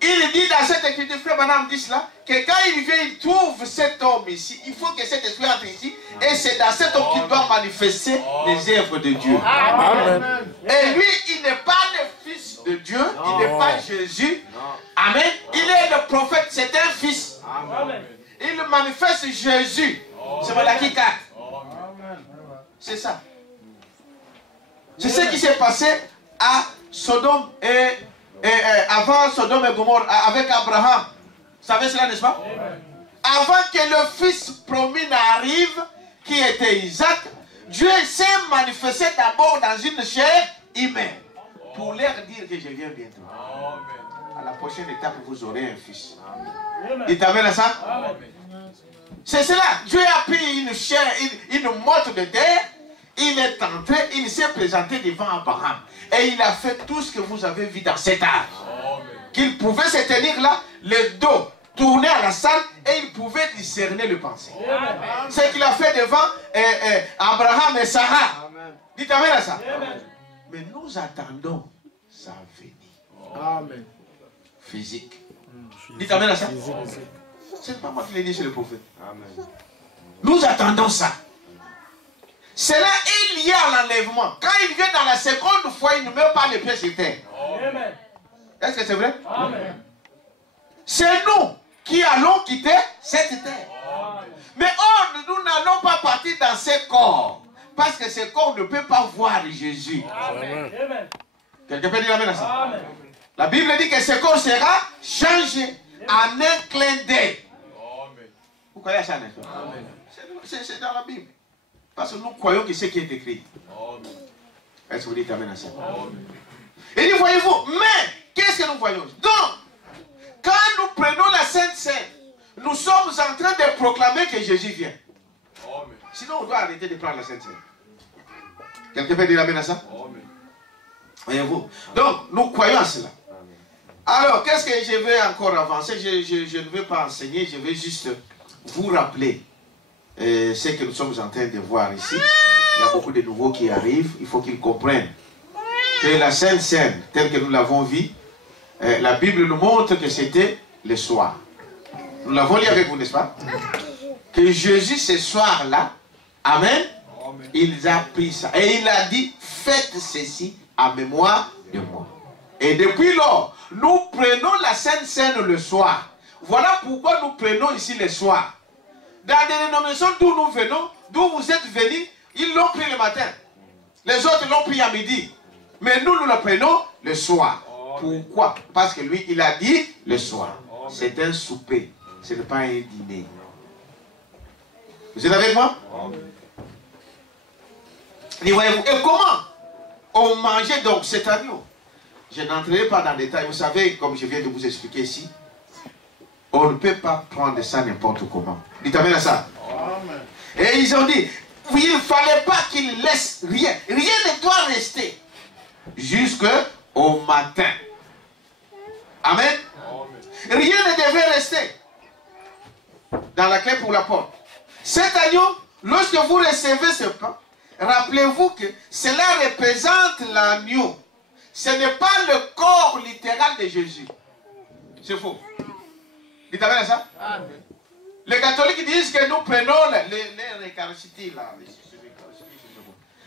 il dit dans cette écriture, frère Madame dit cela, que quand il vient, il trouve cet homme ici. Il faut que cet esprit entre ici. Et c'est dans cet homme qu'il doit manifester les œuvres de Dieu. Amen. Et lui, il n'est pas le fils de Dieu. Il n'est pas Jésus. Amen. Il est le prophète. C'est un fils. Amen. Il manifeste Jésus. C'est Malachie 4. C'est ça. C'est ce qui s'est passé à Sodome et avant Sodome et Gomorrhe avec Abraham. Vous savez cela, n'est-ce pas? Avant que le fils promis n'arrive, qui était Isaac, Dieu s'est manifesté d'abord dans une chair humaine pour leur dire que je viens bientôt. À la prochaine étape, vous aurez un fils. Il t'amène à ça? C'est cela. Dieu a pris une chair, une motte de terre. Il est entré, il s'est présenté devant Abraham. Et il a fait tout ce que vous avez vu dans cet âge. Qu'il pouvait se tenir là, le dos tourné à la salle, et il pouvait discerner le pensée. C'est qu'il a fait devant Abraham et Sarah. Dites amen à ça. Mais nous attendons sa venue. Amen. Physique. Dites amen à ça. Ce n'est pas moi qui l'ai dit, c'est le prophète. Amen. Nous attendons ça. Cela est lié à l'enlèvement. Quand il vient dans la seconde fois, il ne met pas les pieds sur terre. Est-ce que c'est vrai? C'est nous qui allons quitter cette terre. Mais nous n'allons pas partir dans ces corps. Parce que ces corps ne peuvent pas voir Jésus. Quelqu'un peut dire amen à ça? La Bible dit que ce corps sera changé en un clin d'œil. Vous croyez à ça, n'est-ce pas? C'est dans la Bible. Parce que nous croyons que c'est ce qui est écrit. Est-ce que vous dites amen à ça? Et dit, voyez-vous, mais qu'est-ce que nous voyons? Donc, quand nous prenons la Sainte Seine, nous sommes en train de proclamer que Jésus vient. Sinon, on doit arrêter de prendre la Sainte Seine. Quelqu'un peut dire amen à ça? Voyez-vous? Donc, nous croyons à cela. Alors, qu'est-ce que je vais encore avancer? Je ne vais pas enseigner, je vais juste vous rappeler ce que nous sommes en train de voir ici. Il y a beaucoup de nouveaux qui arrivent. Il faut qu'ils comprennent que la Sainte Seine, telle que nous l'avons vue, la Bible nous montre que c'était le soir. Nous l'avons lu avec vous, n'est-ce pas? Que Jésus, ce soir-là, amen, il a pris ça. Et il a dit, faites ceci en mémoire de moi. Et depuis lors, nous prenons la Sainte Seine le soir. Voilà pourquoi nous prenons ici le soir. Dans les dénominations d'où nous venons, d'où vous êtes venus, ils l'ont pris le matin. Les autres l'ont pris à midi. Mais nous, nous le prenons le soir. Pourquoi? Parce que lui, il a dit le soir. C'est un souper. Ce n'est pas un dîner. Vous êtes avec moi? Et voyez-vous, et comment on mangeait donc cet agneau? Je n'entrerai pas dans le détail. Vous savez, comme je viens de vous expliquer ici, on ne peut pas prendre ça n'importe comment. Dites amen à ça. Amen. Et ils ont dit, il ne fallait pas qu'il laisse rien. Rien ne doit rester jusqu'au matin. Amen. Amen. Rien ne devait rester dans la clé pour la porte. Cet agneau, lorsque vous recevez ce pain, rappelez-vous que cela représente l'agneau. Ce n'est pas le corps littéral de Jésus. C'est faux. Dites amen à ça? Amen. Les catholiques disent que nous prenons les récaricités là.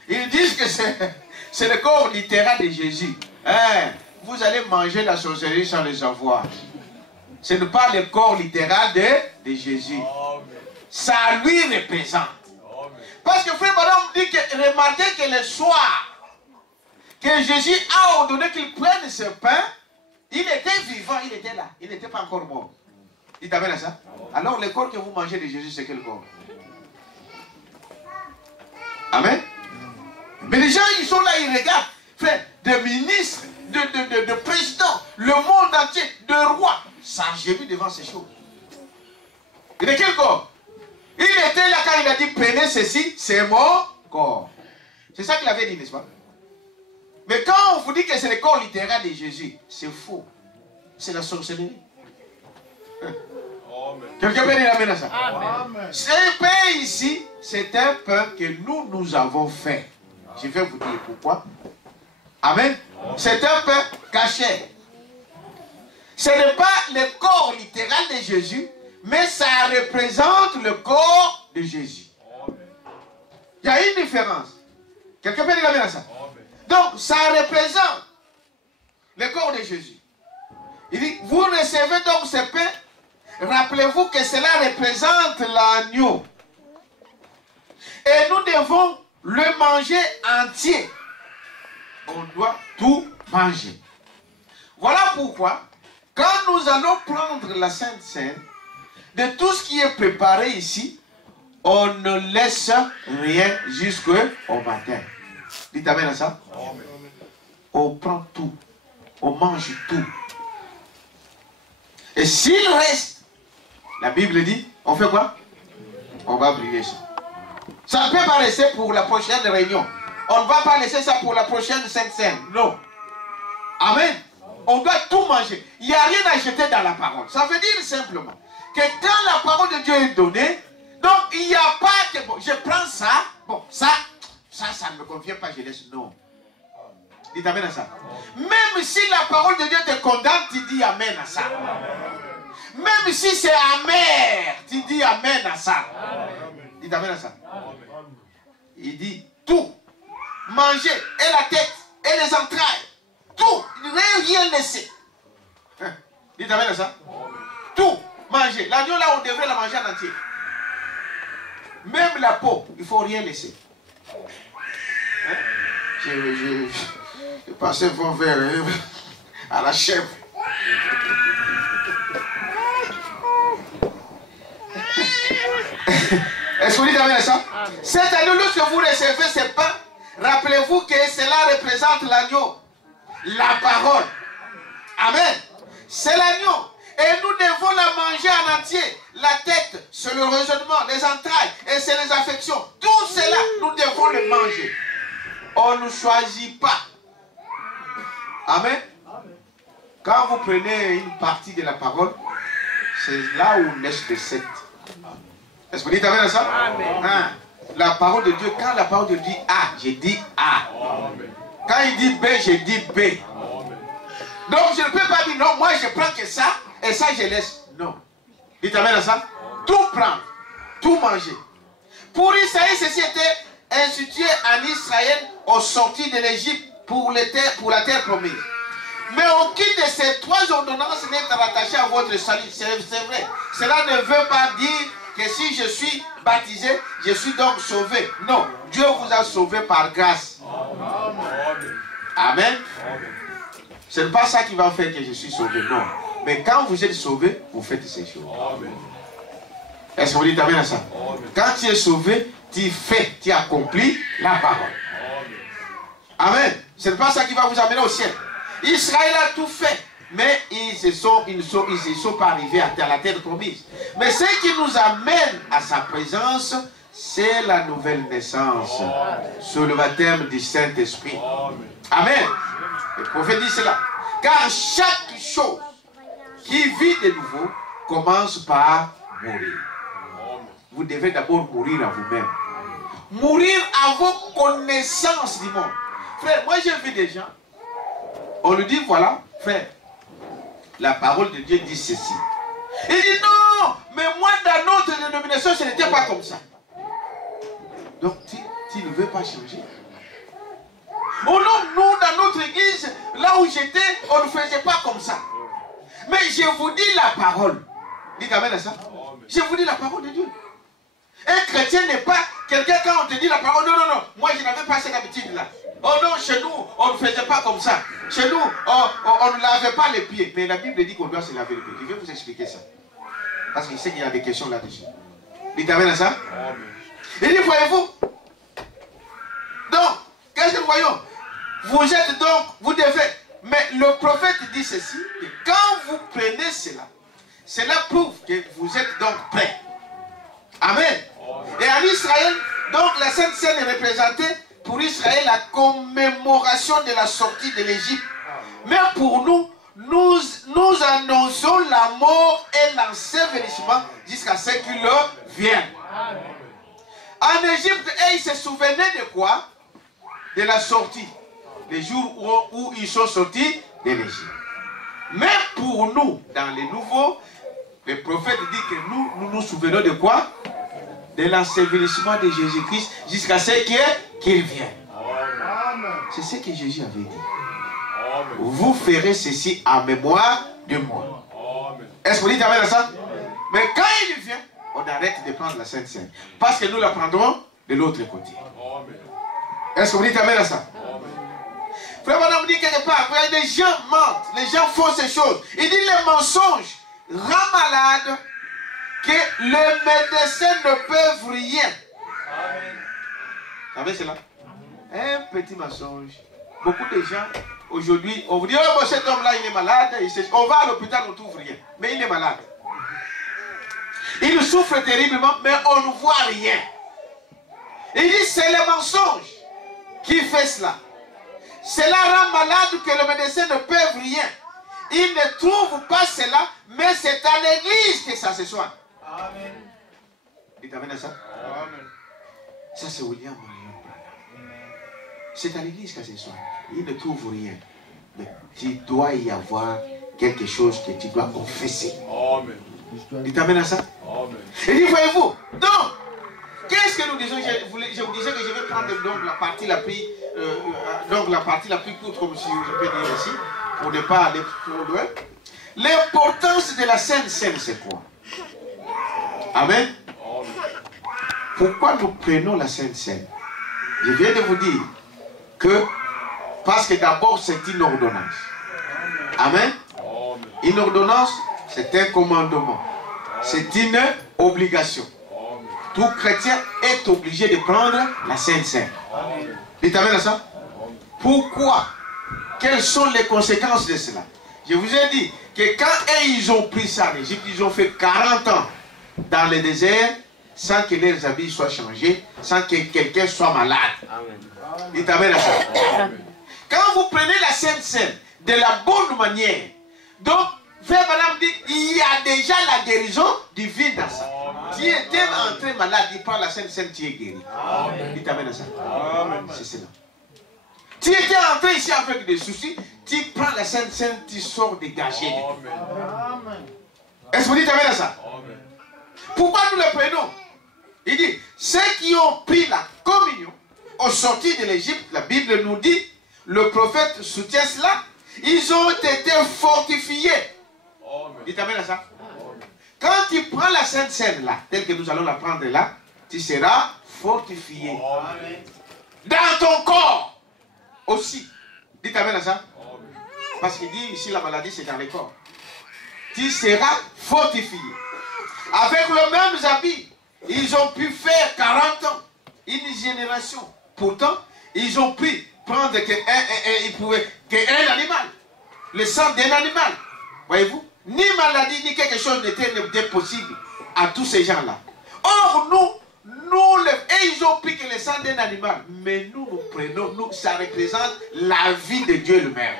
Ils disent que c'est le corps littéral de Jésus. Hein? Vous allez manger la sorcellerie sans les avoir. Ce n'est pas le corps littéral de Jésus. Amen. Ça lui représente. Amen. Parce que frère madame dit que remarquez que le soir que Jésus a ordonné qu'il prenne ce pain, il était vivant, il était là, il n'était pas encore mort. Il t'amène à ça? Alors le corps que vous mangez de Jésus, c'est quel corps? Amen. Mais les gens, ils sont là, ils regardent. Frère, de ministres, de présidents, le monde entier, de rois, s'agenouillent devant ces choses. Et de quel corps? Il était là quand il a dit, prenez ceci, c'est mon corps. C'est ça qu'il avait dit, n'est-ce pas? Mais quand on vous dit que c'est le corps littéral de Jésus, c'est faux. C'est la sorcellerie. Quelqu'un peut dire amen à ça? Amen. Ce pain ici, c'est un pain que nous avons fait. Je vais vous dire pourquoi. Amen. C'est un pain caché. Ce n'est pas le corps littéral de Jésus, mais ça représente le corps de Jésus. Il y a une différence. Quelqu'un peut dire amen à ça? Donc, ça représente le corps de Jésus. Il dit, vous recevez donc ce pain. Rappelez-vous que cela représente l'agneau. Et nous devons le manger entier. On doit tout manger. Voilà pourquoi, quand nous allons prendre la Sainte Seine, de tout ce qui est préparé ici, on ne laisse rien jusqu'au matin. Dites amen à ça. Amen. On prend tout. On mange tout. Et s'il reste, la Bible dit, on fait quoi? On va brûler ça. Ça ne peut pas rester pour la prochaine réunion. On ne va pas laisser ça pour la prochaine Sainte Seine. Non. Amen. On doit tout manger. Il n'y a rien à jeter dans la parole. Ça veut dire simplement que quand la parole de Dieu est donnée, donc il n'y a pas que, bon, je prends ça, bon, ça ne me convient pas, je laisse. Non. Dites amen à ça. Même si la parole de Dieu te condamne, tu dis amen à ça. Même si c'est amer, tu dis amen à ça. Dites amen à ça. Il dit tout. Manger et la tête et les entrailles. Tout. Rien laisser. Dites amen à ça. Tout. Manger. L'agneau là, on devrait la manger en entier. Même la peau, il ne faut rien laisser. Hein? Je passais mon verre à la chèvre. Est-ce que vous dites amen à ça? Cet agneau, lorsque vous recevez ce pain, rappelez-vous que cela représente l'agneau. La parole. Amen. C'est l'agneau. Et nous devons la manger en entier. La tête, c'est le raisonnement, les entrailles, et c'est les affections. Tout cela, nous devons le manger. On ne choisit pas. Amen. Quand vous prenez une partie de la parole, c'est là où naissent les sectes. Est-ce que vous dites amen à ça? Amen. Hein? La parole de Dieu, quand la parole de Dieu dit A, je dis A. Amen. Quand il dit B, je dis B. Amen. Donc je ne peux pas dire non, moi je prends que ça, et ça je laisse. Non. Dites amen à ça? Tout prendre, tout manger. Pour Israël, ceci était institué en Israël au sorti de l'Égypte pour la terre promise. Mais aucune de ces trois ordonnances n'est rattachée à votre salut. C'est vrai. Cela ne veut pas dire que si je suis baptisé, je suis donc sauvé. Non. Dieu vous a sauvé par grâce. Amen. Ce n'est pas ça qui va faire que je suis sauvé. Non. Mais quand vous êtes sauvé, vous faites ces choses. Est-ce que vous dites amen à ça? Quand tu es sauvé, tu fais, tu accomplis la parole. Amen. Ce n'est pas ça qui va vous amener au ciel. Israël a tout fait, mais ils ne sont pas arrivés à la terre promise. Mais ce qui nous amène à sa présence, c'est la nouvelle naissance. Sous le baptême du Saint-Esprit. Amen. Le prophète dit cela. Car chaque chose qui vit de nouveau commence par mourir. Vous devez d'abord mourir à vous-même. Mourir à vos connaissances du monde. Frère, moi j'ai vu des gens. On lui dit, voilà, frère, la parole de Dieu dit ceci. Il dit, non, mais moi dans notre dénomination, ce n'était pas comme ça. Donc, tu ne veux pas changer. Oh non, nous, dans notre église, là où j'étais, on ne faisait pas comme ça. Mais je vous dis la parole. Dites amen à ça. Je vous dis la parole de Dieu. Un chrétien n'est pas quelqu'un quand on te dit la parole. Non, non, non. Moi, je n'avais pas cette habitude-là. Oh non, chez nous, on ne faisait pas comme ça. Chez nous, on ne lavait pas les pieds. Mais la Bible dit qu'on doit se laver les pieds. Je vais vous expliquer ça. Parce que je sais qu'il y a des questions là-dessus. Dites amen à ça. Il dit, voyez-vous. Donc, qu'est-ce que nous voyons? Vous êtes donc, vous devez. Mais le prophète dit ceci. Que quand vous prenez cela, cela prouve que vous êtes donc prêts. Amen. Et en Israël, donc la Sainte Seine est représentée pour Israël la commémoration de la sortie de l'Égypte. Mais pour nous, nous annonçons la mort et l'ensevelissement jusqu'à ce qu'il vienne. En Égypte, ils se souvenaient de quoi? De la sortie. Les jours où ils sont sortis de l'Égypte. Mais pour nous, dans les nouveaux, le prophète dit que nous nous souvenons de quoi? De l'ensevelissement de Jésus-Christ jusqu'à ce qu'il vienne. C'est ce que Jésus avait dit. Vous ferez ceci en mémoire de moi. Est-ce que vous dites amen à ça? Mais quand il vient, on arrête de prendre la Sainte Seine. Parce que nous la prendrons de l'autre côté. Est-ce que vous dites amen à ça? Frère Madame dit quelque part, les gens mentent, les gens font ces choses. Il dit les mensonges rend malade que les médecins ne peuvent rien. Vous savez cela? Un petit mensonge. Beaucoup de gens, aujourd'hui, on vous dit, oh, bon, cet homme-là, il est malade. On va à l'hôpital, on ne trouve rien. Mais il est malade. Il souffre terriblement, mais on ne voit rien. Il dit, c'est le mensonge qui fait cela. Cela rend malade que les médecins ne peuvent rien. Ils ne trouvent pas cela, mais c'est à l'église que ça se soigne. Amen. Dites amen à ça. Amen. Ça c'est William Marion. C'est à l'église que ça se soigne. Ils ne trouvent rien. Mais il doit y avoir quelque chose que tu dois confesser. Amen. Dites amen à ça. Amen. Et dit, voyez-vous, donc, qu'est-ce que nous disons? Je vous disais que je vais prendre donc la partie la plus courte, comme si je peux dire ici, pour ne pas aller trop loin. L'importance de la Sainte Seine, c'est quoi? Amen. Pourquoi nous prenons la Sainte Seine? Je viens de vous dire que, parce que d'abord c'est une ordonnance. Amen. Une ordonnance, c'est un commandement. C'est une obligation. Tout chrétien est obligé de prendre la Sainte Seine. Dites amen à ça. Pourquoi? Quelles sont les conséquences de cela? Je vous ai dit que quand ils ont pris ça en Égypte, ils ont fait 40 ans dans le désert sans que leurs habits soient changés, sans que quelqu'un soit malade. Dites amen à ça. Quand vous prenez la Sainte Seine de la bonne manière, donc, Frère Madame dit, il y a déjà la guérison divine dans ça. Tu étais entré malade, il prend la Sainte Seine, tu es guéri. Dites amen à ça. C'est cela. Tu étais entré ici avec des soucis, tu prends la Sainte Seine, tu sors dégagé. Est-ce que vous dites amen à ça? Pourquoi nous le prenons? Il dit, ceux qui ont pris la communion au sortir de l'Égypte, la Bible nous dit, le prophète soutient cela, ils ont été fortifiés. Dites amen à ça. Quand tu prends la Sainte Seine là, telle que nous allons la prendre là, tu seras fortifié. Dans ton corps aussi. Dites amen à ça. Parce qu'il dit ici la maladie c'est dans le corps. Tu seras fortifié. Avec le même habit, ils ont pu faire 40 ans. Une génération. Pourtant, ils ont pu prendre qu'un animal. Le sang d'un animal. Voyez-vous? Ni maladie, ni quelque chose n'était possible à tous ces gens-là. Or, et ils ont pris que le sang d'un animal. Mais nous prenons, ça représente la vie de Dieu lui-même.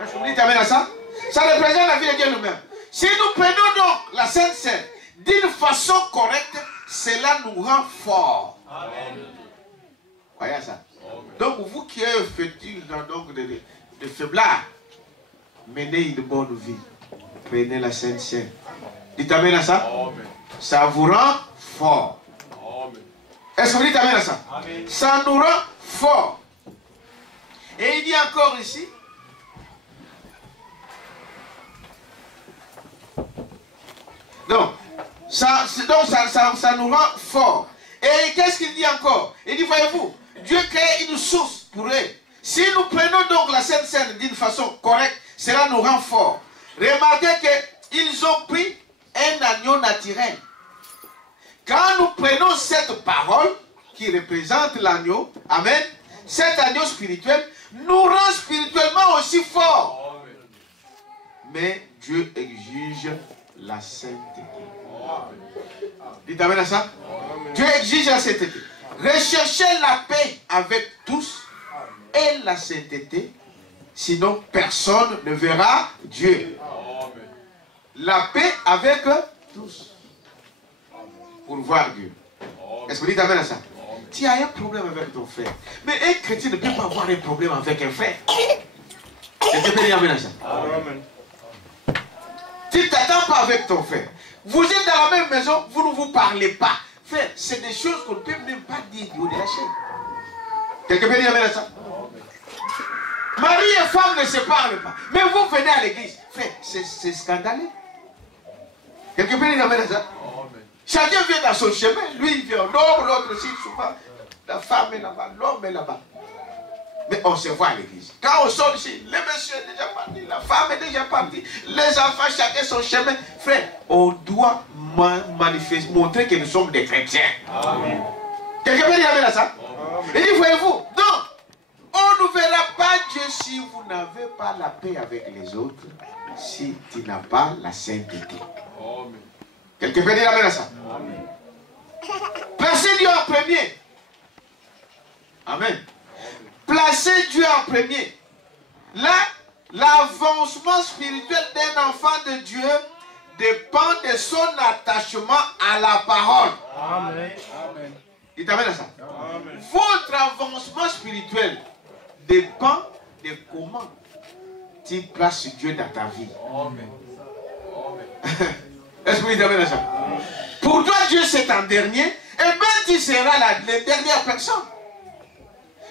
Est-ce que vous dites amen à ça? Ça représente la vie de Dieu lui-même. Si nous prenons donc la Sainte Seine d'une façon correcte, cela nous rend forts. Voyez ça? Donc, vous qui êtes fétus de faiblard, menez une bonne vie. Prenez la Sainte Seine. Dites amen à ça. Ça vous rend fort. Est-ce que vous dites amen à ça? Ça nous rend fort. Et il dit encore ici. Donc, ça nous rend fort. Et qu'est-ce qu'il dit encore? Il dit, voyez-vous, Dieu crée une source pour eux. Si nous prenons donc la Sainte Seine d'une façon correcte, cela nous rend forts. Remarquez qu'ils ont pris un agneau naturel. Quand nous prenons cette parole qui représente l'agneau, amen, cet agneau spirituel nous rend spirituellement aussi forts. Mais Dieu exige la sainteté. Dites amen à ça. Dieu exige la sainteté. Recherchez la paix avec tous et la sainteté, Sinon, personne ne verra Dieu. La paix avec tous. Pour voir Dieu. Est-ce que vous dites amen à ça? Tu as un problème avec ton frère. Mais un chrétien ne peut pas avoir un problème avec un frère. Est-ce que vous dites amen à ça? Amen. Tu ne t'attends pas avec ton frère. Vous êtes dans la même maison, vous ne vous parlez pas. Frère, c'est des choses qu'on ne peut même pas dire du haut de la chaîne. Quelqu'un peut dire amen à ça? Mari et femme ne se parlent pas. Mais vous venez à l'église. Frère, c'est scandaleux. Quelqu'un peut dire amen à ça? Chacun vient dans son chemin. Lui, il vient au nord, l'autre aussi, souvent. La femme est là-bas, l'homme est là-bas. Mais on se voit à l'église. Quand on sort ici, le monsieur est déjà parti, la femme est déjà partie, les enfants, chacun son chemin. Frère, on doit manifester, montrer que nous sommes des chrétiens. Amen. Quelqu'un peut dire amen à ça? Amen. Et dit, voyez-vous, non, on ne verra pas Dieu si vous n'avez pas la paix avec les autres, si tu n'as pas la sainteté. Amen. Quelqu'un peut dire amen à ça? Amen. Placez Dieu en premier. Amen. Placez Dieu en premier. Là, l'avancement spirituel d'un enfant de Dieu dépend de son attachement à la parole. Amen. Il t'amène à ça. Amen. Votre avancement spirituel dépend de comment tu places Dieu dans ta vie. Amen. Est-ce que vous t'amène à ça? Amen. Pour toi, Dieu c'est en dernier, et bien tu seras la dernière personne.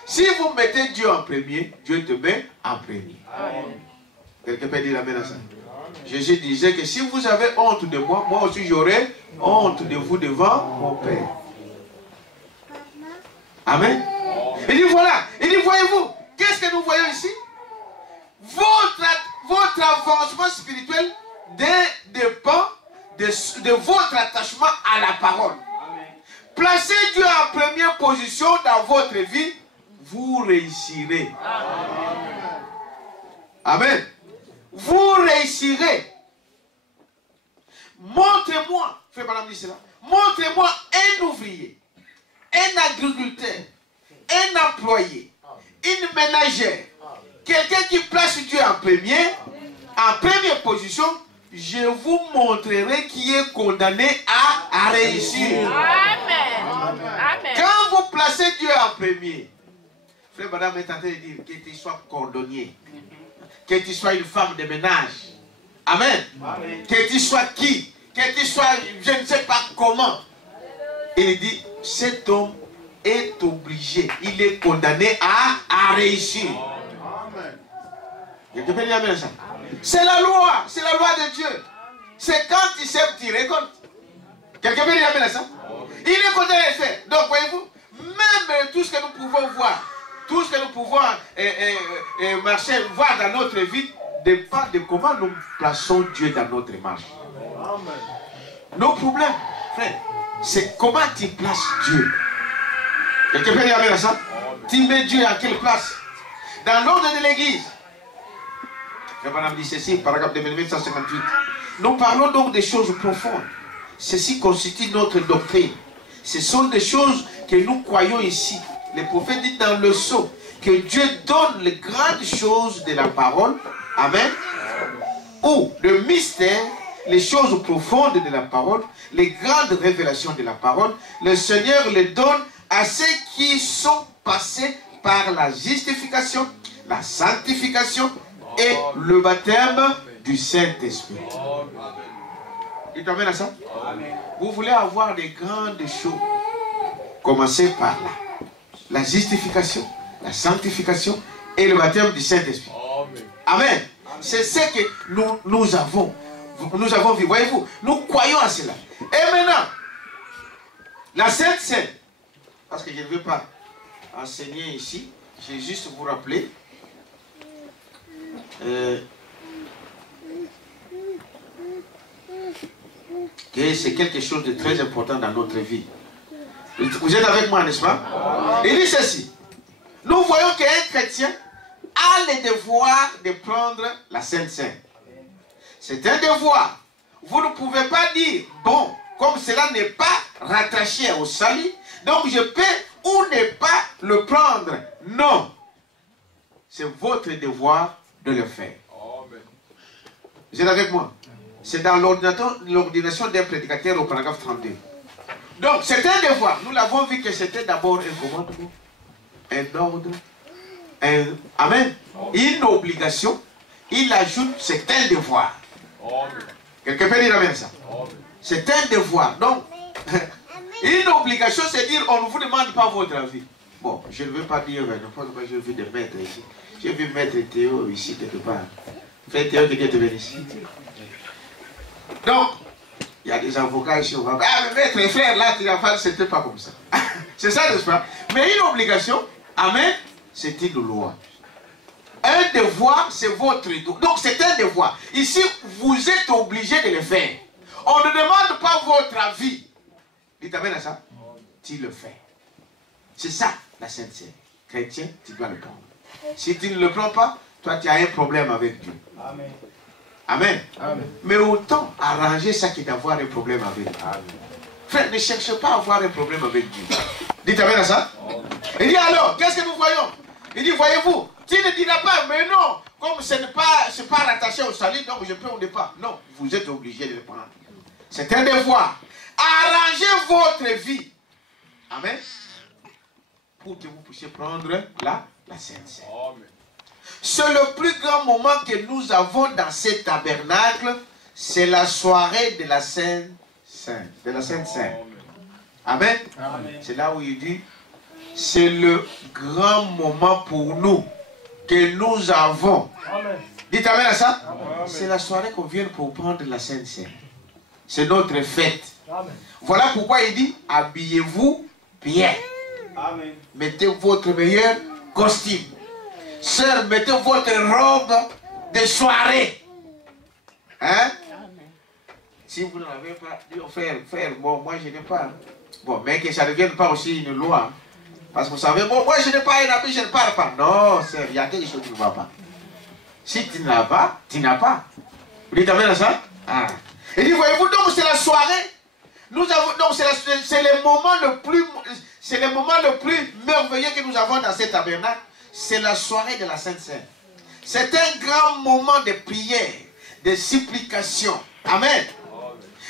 Si vous mettez Dieu en premier, Dieu te met en premier. Quelqu'un peut dire amen à ça? Jésus disait que si vous avez honte de moi, moi aussi j'aurai honte de vous devant mon Père. Amen. Il dit voilà, il dit voyez-vous, qu'est-ce que nous voyons ici? Votre avancement spirituel dépend de votre attachement à la parole. Placez Dieu en première position dans votre vie, vous réussirez. Amen. Vous réussirez. Montrez-moi, frère madame dit cela, montrez-moi un ouvrier, un agriculteur, un employé, une ménagère, quelqu'un qui place Dieu en première position, je vous montrerai qui est condamné à réussir. Amen. Quand vous placez Dieu en premier, frère, madame est en train de dire que tu sois cordonnier, que tu sois une femme de ménage. Amen. Amen. Que tu sois qui? Que tu sois, je ne sais pas comment. Il dit, cet homme est obligé, il est condamné à réussir. Amen. C'est la loi de Dieu. C'est quand tu sèmes, tu récoltes. Quelqu'un peut dire amen à ça? Il est condamné à le faire. Donc voyez-vous, même tout ce que nous pouvons voir, tout ce que nous pouvons marcher, voir dans notre vie, dépend de comment nous plaçons Dieu dans notre marche. Amen. Nos problèmes, frère, c'est comment tu places Dieu. Quelqu'un peut dire amen à ça? Amen. Tu mets Dieu à quelle place? Dans l'ordre de l'église. Le madame dit ceci, paragraphe 2858. Nous parlons donc des choses profondes. Ceci constitue notre doctrine. Ce sont des choses que nous croyons ici. Le prophète dit dans le sceau que Dieu donne les grandes choses de la parole. Amen. Ou le mystère, les choses profondes de la parole, les grandes révélations de la parole. Le Seigneur les donne à ceux qui sont passés par la justification, la sanctification et le baptême du Saint-Esprit. Il t'amène à ça? Amen. Vous voulez avoir des grandes choses, commencez par là. La justification, la sanctification et le baptême du Saint-Esprit. Amen. Amen. C'est ce que nous avons. Nous avons vu. Voyez-vous, nous croyons à cela. Et maintenant, la Sainte Seine, parce que je ne veux pas enseigner ici, je vais juste vous rappeler. Que c'est quelque chose de très important dans notre vie. Vous êtes avec moi, n'est-ce pas? Il dit ceci. Nous voyons qu'un chrétien a le devoir de prendre la Sainte Seine. C'est un devoir. Vous ne pouvez pas dire, bon, comme cela n'est pas rattaché au salut, donc je peux ou ne pas le prendre. Non. c'est votre devoir de le faire. Vous êtes avec moi? C'est dans l'ordination d'un prédicateur au paragraphe 32. Donc, c'est un devoir. Nous l'avons vu que c'était d'abord un commandement, un ordre, amen, une obligation. Il ajoute, c'est un devoir. Quelqu'un peut dire amen ça? C'est un devoir. Donc, une obligation, c'est dire, on ne vous demande pas votre avis. Bon, je ne veux pas dire, n'importe quoi, j'ai vu des maîtres ici. J'ai vu maître Théo ici quelque part. Frère Théo, qui est venu ici. Donc, il y a des avocats ici, on va dire, ah, mais maître, frère, là, c'était pas comme ça. C'est ça, n'est-ce pas? Mais une obligation, amen, c'est une loi. Un devoir, c'est votre devoir. Donc, c'est un devoir. Ici, vous êtes obligé de le faire. On ne demande pas votre avis. Dites amen à ça. Tu le fais. C'est ça, la Sainte Seine. Chrétien, tu dois le prendre. Si tu ne le prends pas, toi, tu as un problème avec Dieu. Amen. Amen. Amen. Mais autant arranger ça qui d'avoir un problème avec Dieu. Amen. Frère, ne cherche pas à avoir un problème avec Dieu. Dites amen à ça. Il dit alors, qu'est-ce que nous voyons? Il dit, voyez-vous, tu ne diras pas, mais non, comme ce n'est pas rattaché au salut, donc je peux ou ne pas. Non, vous êtes obligé de le prendre. C'est un devoir. Arrangez votre vie. Amen. Pour que vous puissiez prendre la Sainte Seine. C'est le plus grand moment que nous avons dans ce tabernacle, c'est la soirée de la Sainte Seine. De la Sainte Seine. Amen. Amen. C'est là où il dit, c'est le grand moment pour nous que nous avons. Amen. Dites amen à ça. C'est la soirée qu'on vient pour prendre la Sainte Seine. C'est notre fête. Amen. Voilà pourquoi il dit, habillez-vous bien. Amen. Mettez votre meilleur costume. Sœur, mettez votre robe de soirée. Hein? Amen. Si vous n'en avez pas, frère, bon, moi je n'ai pas. Bon, mais que ça ne devienne pas aussi une loi. Parce que vous savez, bon, moi je n'ai pas un habit, je ne parle pas. Non, sœur, il y a quelque chose qui ne va pas. Si tu n'as pas, tu n'as pas. Vous dites amen à ça? Ah. Et dit, voyez-vous, donc c'est la soirée. Nous avons, donc c'est le moment le plus merveilleux que nous avons dans cet tabernacle. C'est la soirée de la Sainte Seine. C'est un grand moment de prière, de supplication. Amen.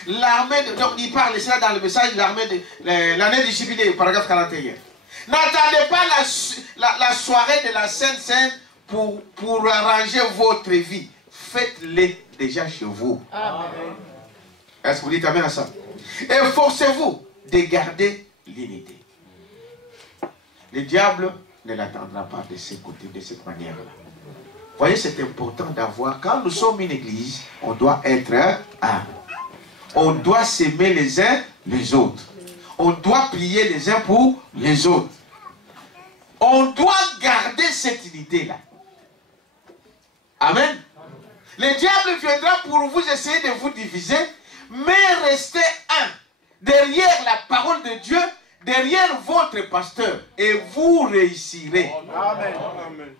L'armée, donc il parle cela dans le message, l'année du jubilé, paragraphe 41. N'attendez pas la soirée de la Sainte Seine pour arranger votre vie. Faites-le déjà chez vous. Amen. Est-ce que vous dites amen à ça? Efforcez-vous de garder l'unité. Le diable ne l'attendra pas de ce côté, de cette manière-là. Vous voyez, c'est important d'avoir, quand nous sommes une église, on doit être un. On doit s'aimer les uns les autres. On doit prier les uns pour les autres. On doit garder cette unité-là. Amen. Le diable viendra pour vous essayer de vous diviser, mais restez un. Derrière la parole de Dieu, derrière votre pasteur, et vous réussirez. Amen. Amen.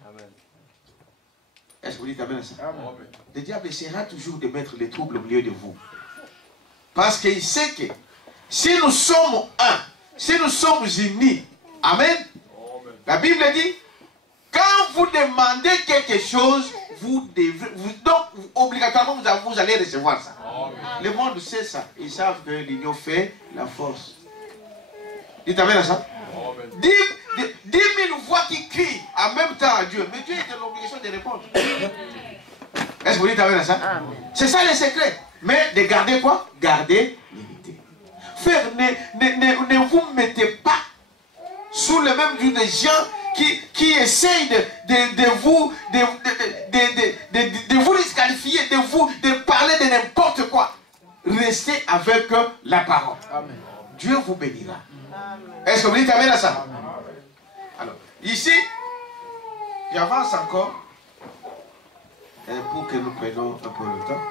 Est-ce que vous dites amen à ça? Amen. Le diable essaiera toujours de mettre les troubles au milieu de vous. Parce qu'il sait que si nous sommes un, si nous sommes unis, amen, la Bible dit, quand vous demandez quelque chose, donc obligatoirement vous allez recevoir ça. Amen. Le monde sait ça. Ils savent que l'union fait la force. Dites amen à ça. 10 000 voix qui crient en même temps à Dieu. Mais Dieu est dans l'obligation de répondre. Est-ce que vous dites amen à ça? C'est ça le secret. Mais de garder quoi? Garder l'unité. Frère, ne vous mettez pas sous le même vue des gens qui essayent de vous disqualifier, de parler de n'importe quoi. Restez avec la parole. Amen. Dieu vous bénira. Est-ce que vous dites amen à ça? Amen. Alors, ici, j'avance encore pour que nous prenions un peu le temps.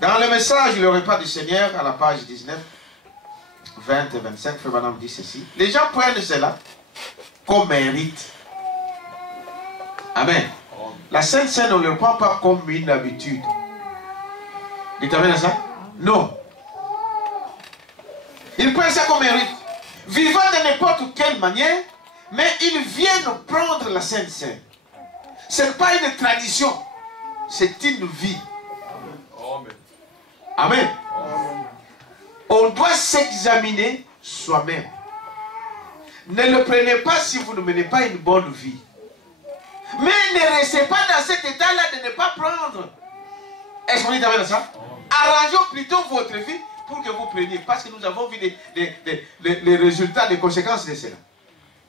Dans le message, le repas du Seigneur, à la page 19, 20 et 25, Frère Branham dit ceci. Les gens prennent cela comme mérite. Amen. La Sainte Seine, on ne le prend pas comme une habitude. Dites amen à ça? Non. Ils prennent ça comme mérite. Vivant de n'importe quelle manière, Mais ils viennent prendre la Sainte Seine. Ce n'est pas une tradition, c'est une vie. Amen. On doit s'examiner soi-même. Ne le prenez pas si vous ne menez pas une bonne vie. Mais ne restez pas dans cet état-là de ne pas prendre. Est-ce qu'on est d'accord dans ça? Arrangeons plutôt votre vie pour que vous preniez. Parce que nous avons vu les résultats, les conséquences de cela.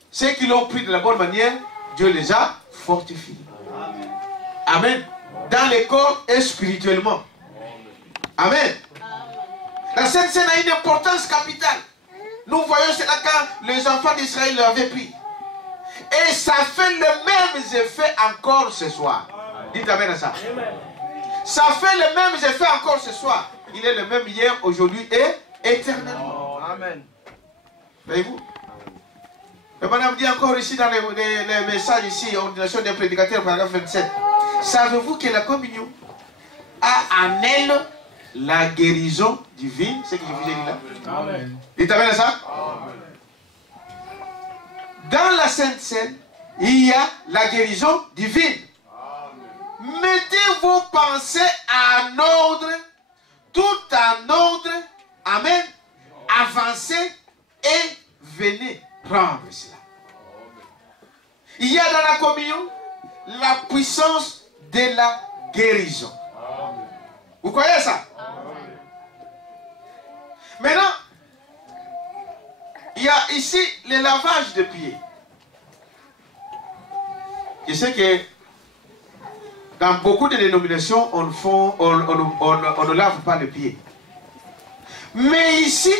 Ceux qui l'ont pris de la bonne manière, Dieu les a fortifiés. Amen. Dans les corps et spirituellement. Amen. La Sainte Seine a une importance capitale. Nous voyons cela quand les enfants d'Israël l'avaient pris. Et ça fait le même effet encore ce soir. Dites amen à ça. Ça fait le même effet encore ce soir. Il est le même hier, aujourd'hui et éternellement. Amen. Voyez-vous? Le madame dit encore ici dans les messages ici, ordination des prédicateurs, paragraphe 27. Savez-vous que la communion a en elle la guérison divine? C'est ce que je vous ai dit là. Amen. Dites amen à ça. Amen. Dans la Sainte Seine, il y a la guérison divine. Amen. Mettez vos pensées en ordre, tout en ordre. Amen. Avancez et venez prendre cela. Il y a dans la communion la puissance de la guérison. Amen. Vous croyez ça? Amen. Maintenant, il y a ici le lavage de pieds. Je sais que dans beaucoup de dénominations, on ne lave pas les pieds. Mais ici,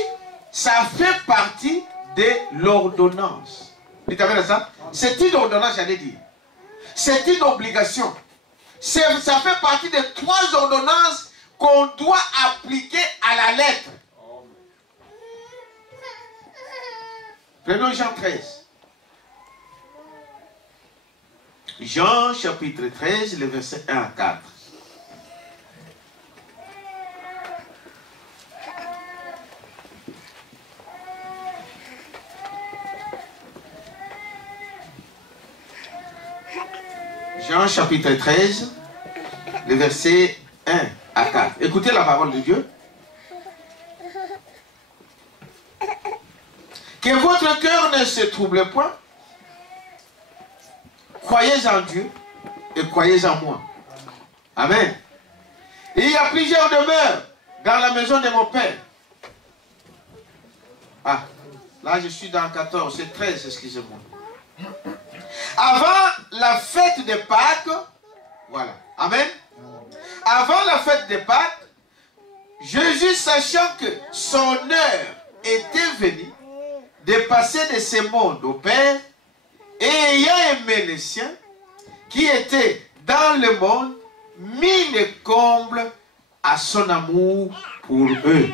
ça fait partie de l'ordonnance. Vous savez ça? C'est une ordonnance, j'allais dire. C'est une obligation. Ça fait partie des 3 ordonnances qu'on doit appliquer à la lettre. Prenons Jean 13. Jean chapitre 13, le verset 1 à 4. Jean chapitre 13, le verset 1 à 4. Écoutez la parole de Dieu. Que votre cœur ne se trouble point. Croyez en Dieu et croyez en moi. Amen. Et il y a plusieurs demeures dans la maison de mon Père. Ah, là je suis dans 14, c'est 13, excusez-moi. Avant la fête de Pâques, voilà, amen. Avant la fête de Pâques, Jésus, sachant que son heure était venue de passer de ce monde au Père, et ayant aimé les siens qui étaient dans le monde, mit le comble à son amour pour eux.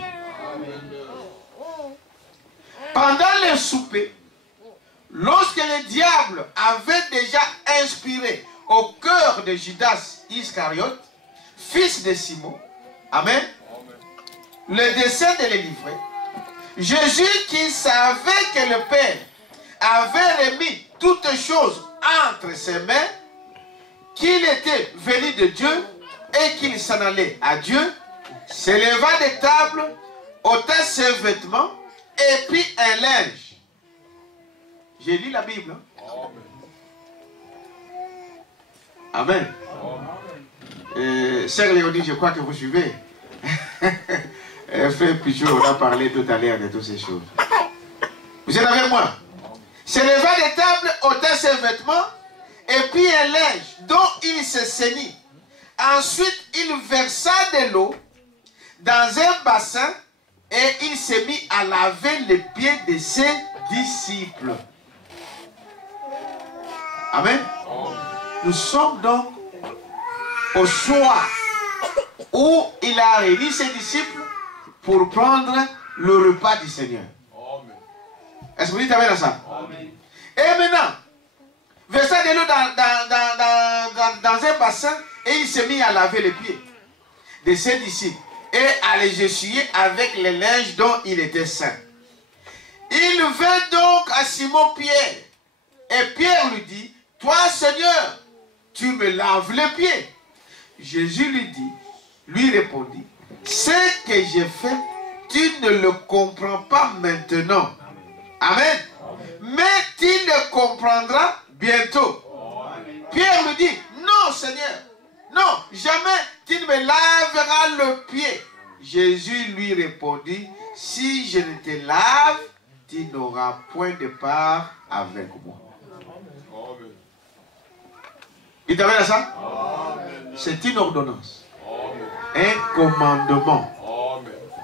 Pendant le souper, lorsque le diable avait déjà inspiré au cœur de Judas Iscariote, fils de Simon, amen, le dessein de les livrer, Jésus, qui savait que le Père avait remis toutes choses entre ses mains, qu'il était venu de Dieu et qu'il s'en allait à Dieu, se leva de table, ôta ses vêtements et prit un linge. J'ai lu la Bible. Hein? Amen. Sœur Léonie, je crois que vous suivez. Frère Pichot, on a parlé tout à l'heure de toutes ces choses. Vous êtes avec moi? Se leva de table, ôta ses vêtements et prit un linge dont il se ceignit. Ensuite, il versa de l'eau dans un bassin et il s'est mis à laver les pieds de ses disciples. Amen. Nous sommes donc au soir où il a réuni ses disciples pour prendre le repas du Seigneur. Est-ce que vous dites amen à ça? Amen. Et maintenant, versa de l'eau dans un bassin et il s'est mis à laver les pieds de ses disciples et à les essuyer avec les linges dont il était saint. Il vint donc à Simon-Pierre Et Pierre lui dit, toi Seigneur, tu me laves les pieds. Jésus lui répondit, ce que j'ai fait, tu ne le comprends pas maintenant. Amen. Mais tu le comprendras bientôt. Pierre lui dit, non Seigneur, non, jamais tu ne me laveras le pied. Jésus lui répondit, si je ne te lave, tu n'auras point de part avec moi. Il t'amène à ça? C'est une ordonnance. Un commandement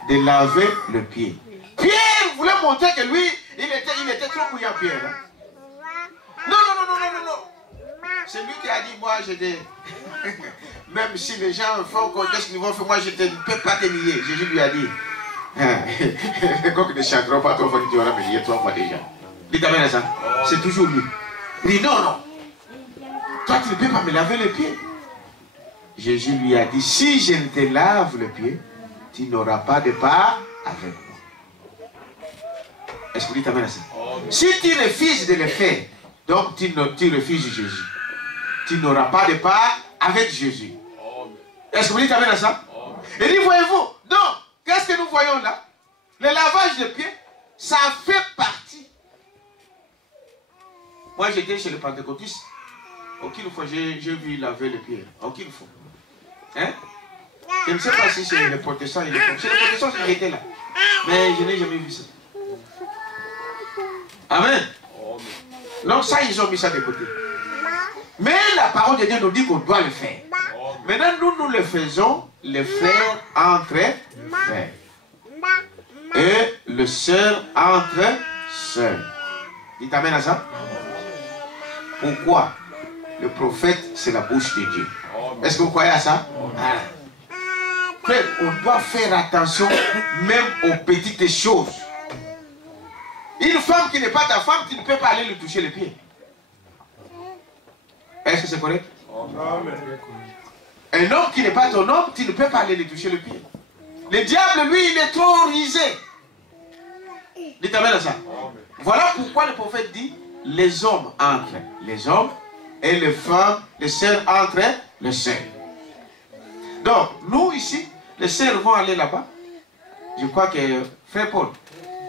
de laver le pied. Pierre voulait montrer que lui, il était trop bouillant, Pierre. Hein? Non. C'est lui qui a dit, moi, même si les gens font qu'est-ce qu'ils vont faire, moi, je ne peux pas te nier. Jésus lui a dit, quand ils ne chanteront pas, toi, tu vas me nier 3 fois déjà. Il t'amène à ça. C'est toujours lui. Il dit, non. Toi, tu ne peux pas me laver les pieds. Jésus lui a dit, si je ne te lave le pied, tu n'auras pas de part avec moi. Est-ce que tu t'amènes à ça? Si tu refuses de le faire, donc tu refuses Jésus. Tu n'auras pas de part avec Jésus. Est-ce que vous t'amènes à ça? Et dit, voyez-vous, donc, qu'est-ce que nous voyons là? Le lavage de pieds, ça fait partie. Moi, j'étais chez le pentecôtiste. Aucune fois, j'ai vu laver les pieds. Aucune fois. Hein? Je ne sais pas si c'est les protestants et les protestants. C'est les protestants qui étaient là. Mais je n'ai jamais vu ça. Amen. Donc ça, ils ont mis ça de côté. Mais la parole de Dieu nous dit qu'on doit le faire. Maintenant, nous le faisons, les frères entre frères. Et le sœur entre sœurs. Il t'amène à ça? Pourquoi? Le prophète, c'est la bouche de Dieu. Est-ce que vous croyez à ça? Frère, on doit faire attention même aux petites choses. Une femme qui n'est pas ta femme, tu ne peux pas aller lui toucher les pieds. Est-ce que c'est correct? Un homme qui n'est pas ton homme, tu ne peux pas aller lui toucher le pied. Le diable, lui, il est trop risé. Il t'amène à ça. Voilà pourquoi le prophète dit, les hommes entre les hommes et les femmes, les sœurs entre les sœurs. Donc, nous ici, les sœurs vont aller là-bas. Je crois que, frère Paul,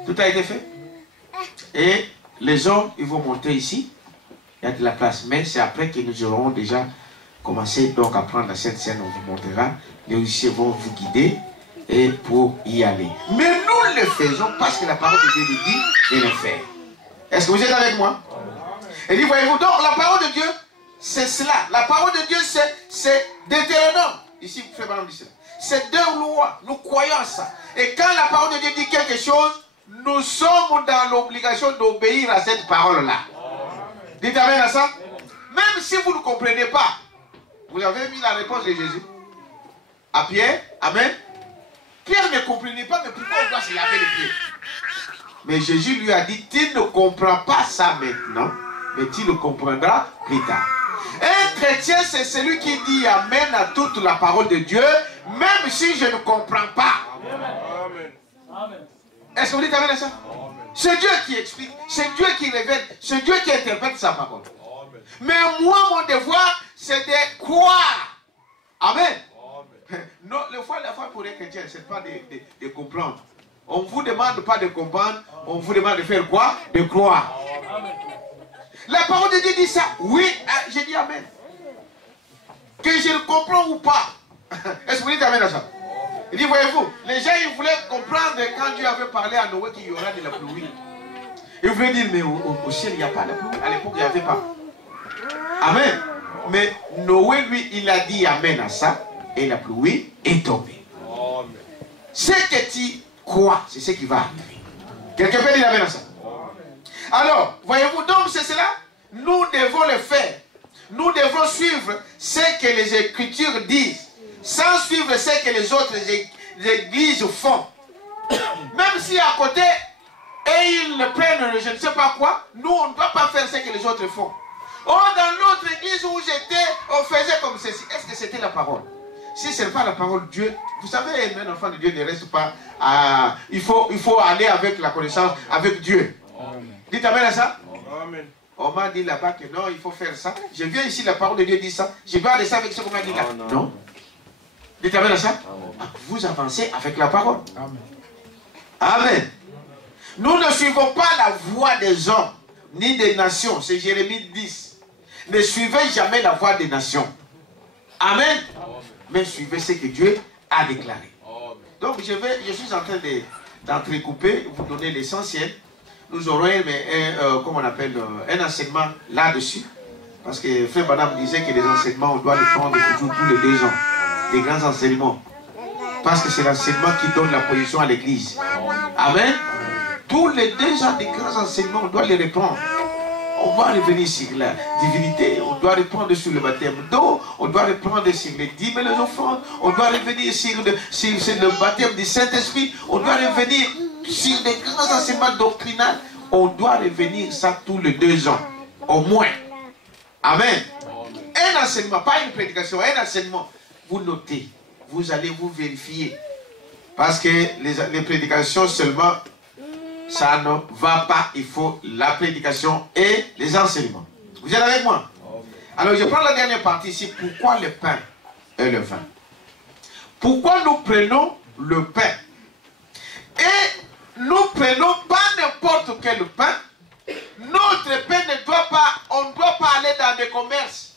tout a été fait. Et les hommes, ils vont monter ici. Il y a de la place. Mais c'est après que nous aurons déjà commencé donc à prendre la Sainte Seine. On vous montrera. Les huissiers vont vous guider et pour y aller. Mais nous le faisons parce que la parole de Dieu nous dit de le faire. Est-ce que vous êtes avec moi? Et dit, voyez-vous, donc la parole de Dieu, c'est cela. La parole de Dieu, c'est Deutéronome. Ici, frère Baron dit cela. C'est 2 lois. Nous croyons à ça. Et quand la parole de Dieu dit quelque chose, nous sommes dans l'obligation d'obéir à cette parole-là. Dites amen à ça. Même si vous ne comprenez pas, vous avez mis la réponse de Jésus à Pierre. Amen. Pierre ne comprenait pas, mais pourquoi on doit se laver les pieds? Mais Jésus lui a dit, tu ne comprends pas ça maintenant, mais tu le comprendras plus tard. Un chrétien, c'est celui qui dit amen à toute la parole de Dieu, même si je ne comprends pas. Amen. Est-ce que vous dites amen à ça? C'est Dieu qui explique, c'est Dieu qui révèle, c'est Dieu qui interprète sa parole. Amen. Mais moi, mon devoir, c'est de croire. Amen. Non, la foi pour les chrétiens, ce n'est pas de comprendre. On ne vous demande pas de comprendre, on vous demande de faire quoi? De croire. Amen. La parole de Dieu dit ça. Oui, j'ai dit amen. Que je le comprends ou pas. Est-ce que vous dites amen à ça? Il dit, voyez-vous, les gens, ils voulaient comprendre quand Dieu avait parlé à Noé qu'il y aura de la pluie. Ils voulaient dire, mais au ciel, il n'y a pas de pluie. À l'époque, il n'y avait pas. Amen. Mais Noé, lui, il a dit amen à ça. Et la pluie est tombée. Ce que tu crois, c'est ce qui va arriver. Quelqu'un peut dire amen à ça? Alors, voyez-vous, donc c'est cela. Nous devons le faire. Nous devons suivre ce que les Écritures disent, sans suivre ce que les autres églises font. Même si à côté, et ils le prennent, je ne sais pas quoi, nous, on ne doit pas faire ce que les autres font. Oh, dans l'autre église où j'étais, on faisait comme ceci. Est-ce que c'était la parole? Si ce n'est pas la parole de Dieu, vous savez, un enfant de Dieu ne reste pas à... Il faut aller avec la connaissance, avec Dieu. Amen. Dites amen à ça. Amen. On m'a dit là-bas que non, il faut faire ça. Je viens ici, la parole de Dieu dit ça. Je vais aller ça avec ce qu'on m'a dit là. Non. Dites amen à ça. Vous avancez avec la parole. Amen. Amen. Nous ne suivons pas la voie des hommes, ni des nations. C'est Jérémie 10. Ne suivez jamais la voie des nations. Amen. Mais suivez ce que Dieu a déclaré. Donc je suis en train d'entrecouper, vous donner l'essentiel. Nous aurons comment on appelle, un enseignement là-dessus. Parce que Frère Branham disait que les enseignements, on doit les prendre toujours tous les 2 ans. Des grands enseignements. Parce que c'est l'enseignement qui donne la position à l'église. Amen. Tous les 2 ans, des grands enseignements, on doit les reprendre. On va revenir sur la divinité, on doit reprendre sur le baptême d'eau, on doit reprendre sur les dîmes et les offrandes, on doit revenir sur le baptême du Saint-Esprit, on doit revenir sur des grands enseignements doctrinaux, on doit revenir ça tous les 2 ans, au moins. Amen. Un enseignement, pas une prédication, un enseignement. Vous notez, vous allez vous vérifier. Parce que les prédications seulement, ça ne va pas. Il faut la prédication et les enseignements. Vous êtes avec moi? Alors je prends la dernière partie ici. Pourquoi le pain et le vin? Pourquoi nous prenons le pain? Et nous prenons pas n'importe quel pain. Notre pain ne doit pas, on ne doit pas aller dans des commerces.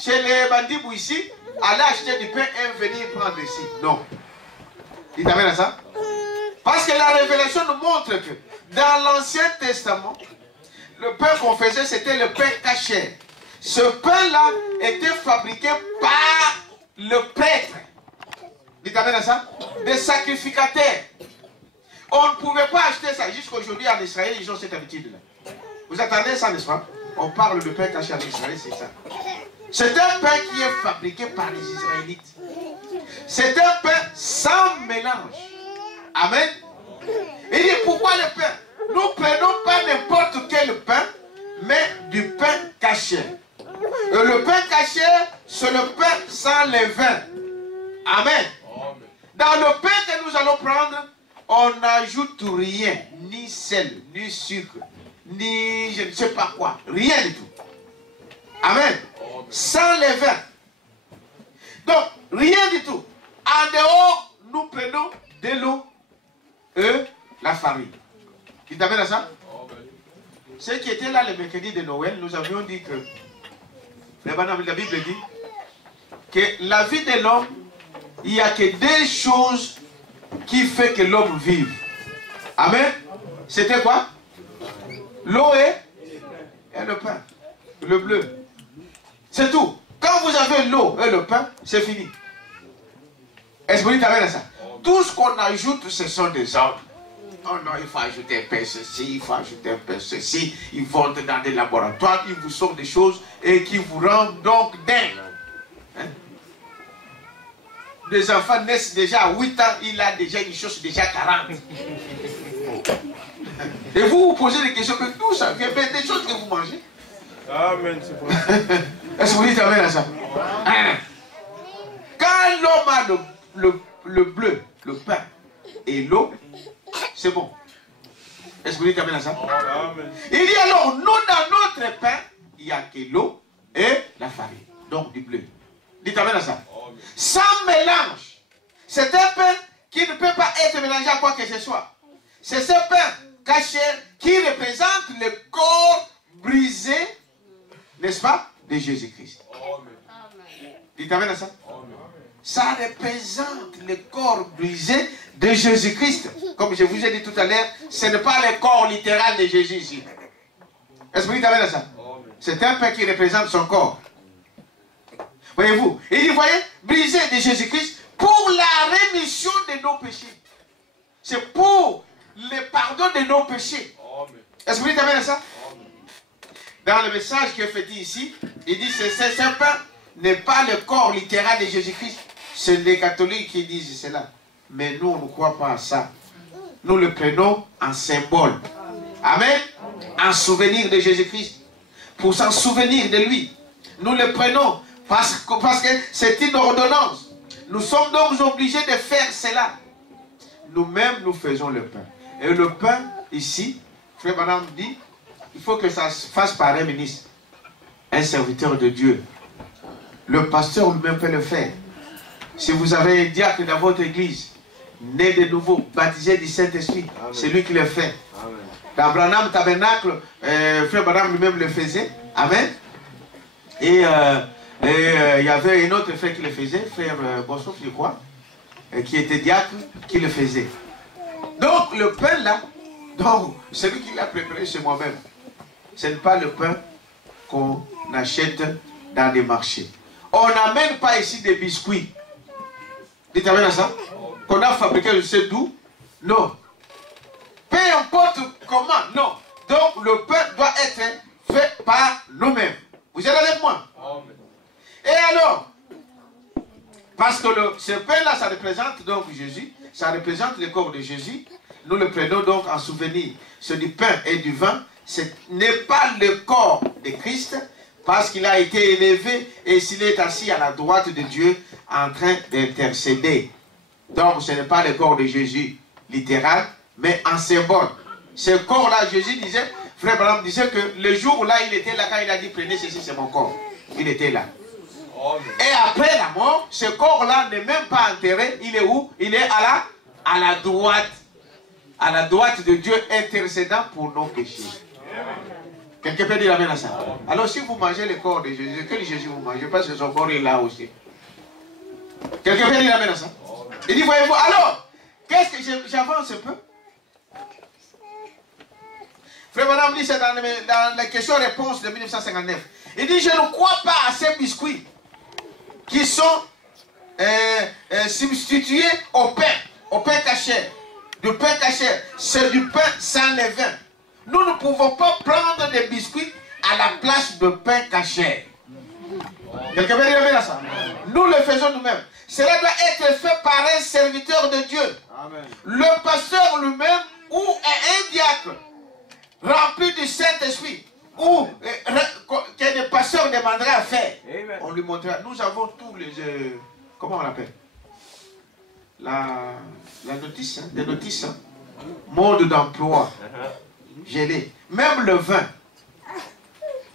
Chez les bandits ici, aller acheter du pain et venir prendre ici. Non. Il t'amène à ça? Parce que la révélation nous montre que dans l'Ancien Testament, le pain qu'on faisait, c'était le pain caché. Ce pain-là était fabriqué par le prêtre. Il t'amène à ça? Des sacrificateurs. On ne pouvait pas acheter ça. Jusqu'aujourd'hui, en Israël, ils ont cette habitude-là. Vous attendez ça, n'est-ce pas? On parle de pain caché en Israël, c'est ça. C'est un pain qui est fabriqué par les Israélites. C'est un pain sans mélange. Amen. Il dit pourquoi le pain? Nous ne prenons pas n'importe quel pain, mais du pain caché. Et le pain caché, c'est le pain sans levain. Amen. Dans le pain que nous allons prendre, on n'ajoute rien, ni sel, ni sucre, ni je ne sais pas quoi, rien du tout. Amen. Sans levain. Donc, rien du tout. En dehors, nous prenons de l'eau et la farine. Tu t'amènes à ça? Ceux qui étaient là le mercredi de Noël, nous avions dit que la Bible dit que la vie de l'homme, il n'y a que 2 choses qui font que l'homme vive. Amen. C'était quoi? L'eau et le pain. Le bleu. C'est tout. Quand vous avez l'eau et le pain, c'est fini. Est-ce que vous t'amène à ça? Tout ce qu'on ajoute, ce sont des ordres. Oh non, il faut ajouter un peu ceci, il faut ajouter un peu ceci. Ils vont dans des laboratoires, ils vous sortent des choses et qui vous rendent donc dingue. Hein? Les enfants naissent déjà à 8 ans, il a déjà une chose déjà 40. Et vous vous posez des questions que tout ça vient faire des choses que vous mangez. Amen, c'est bon. Est-ce que vous dites amen à ça? Hein? Quand l'homme a le bleu, le pain et l'eau, c'est bon. Est-ce que vous dites amen à ça? Amen. Il dit alors, nous dans notre pain, il n'y a que l'eau et la farine. Donc du bleu. Dites amen à ça. Amen. Sans mélange. C'est un pain qui ne peut pas être mélangé à quoi que ce soit. C'est ce pain caché qui représente le corps brisé, n'est-ce pas, de Jésus-Christ. Dites amen à ça. Amen. Ça représente le corps brisé de Jésus-Christ. Comme je vous ai dit tout à l'heure, ce n'est pas le corps littéral de Jésus ici. Est-ce que vous dites amen à ça? C'est un pain qui représente son corps. Voyez-vous? Il dit, voyez, brisé de Jésus-Christ pour la rémission de nos péchés. C'est pour le pardon de nos péchés. Est-ce que vous dites amen à ça? Dans le message qui est fait ici, il dit que ce pain n'est pas le corps littéral de Jésus-Christ. C'est les catholiques qui disent cela. Mais nous, on ne croit pas à ça. Nous le prenons en symbole. Amen. En souvenir de Jésus-Christ. Pour s'en souvenir de lui. Nous le prenons parce que c'est une ordonnance. Nous sommes donc obligés de faire cela. Nous-mêmes, nous faisons le pain. Et le pain, ici, Frère Branham dit il faut que ça se fasse par un ministre, un serviteur de Dieu. Le pasteur lui-même peut le faire. Si vous avez un diacre dans votre église, né de nouveau, baptisé du Saint-Esprit, c'est lui qui le fait. Amen. Dans Branham Tabernacle, frère Branham lui-même le faisait. Amen. Et il y avait un autre frère qui le faisait, frère Bossoff, je crois, qui était diacre, qui le faisait. Donc le pain là, donc celui qui l'a préparé chez moi-même, ce n'est pas le pain qu'on achète dans les marchés. On n'amène pas ici des biscuits. Dites amen à ça. Qu'on a fabriqué je sais d'où. Non. Peu importe comment. Non. Donc le pain doit être fait par nous-mêmes. Vous êtes avec moi? Amen. Et alors, parce que ce pain-là, ça représente donc Jésus. Ça représente le corps de Jésus. Nous le prenons donc en souvenir. C'est du pain et du vin. Ce n'est pas le corps de Christ. Parce qu'il a été élevé et s'il est assis à la droite de Dieu en train d'intercéder. Donc ce n'est pas le corps de Jésus littéral, mais en symbole. Ce corps-là, Jésus disait, frère Branham disait que le jour où là il était là, quand il a dit prenez ceci, c'est mon corps. Il était là. Et après la mort, ce corps-là n'est même pas enterré. Il est où? Il est à la droite. À la droite de Dieu, intercédant pour nos péchés. Quelqu'un peut dire amen à ça. Alors si vous mangez le corps de Jésus, quel Jésus vous mangez? Parce que son corps est là aussi. Quelqu'un peut dire amen à ça. Il dit, voyez-vous, alors, qu'est-ce que j'avance un peu? Frère Madame dit, c'est dans la question-réponse de 1959. Il dit, je ne crois pas à ces biscuits qui sont substitués au pain caché. Du pain caché, c'est du pain sans levain. Nous ne pouvons pas prendre des biscuits à la place de pain caché. Quelqu'un veut dire ça? Nous le faisons nous-mêmes. Cela doit être fait par un serviteur de Dieu. Amen. Le pasteur lui-même ou un diacre rempli du Saint-Esprit ou que le pasteur demanderait à faire. Amen. On lui montrera. Nous avons tous les... comment on l'appelle? La notice, hein, des notices. Hein. Mode d'emploi. Gelé. Même le vin.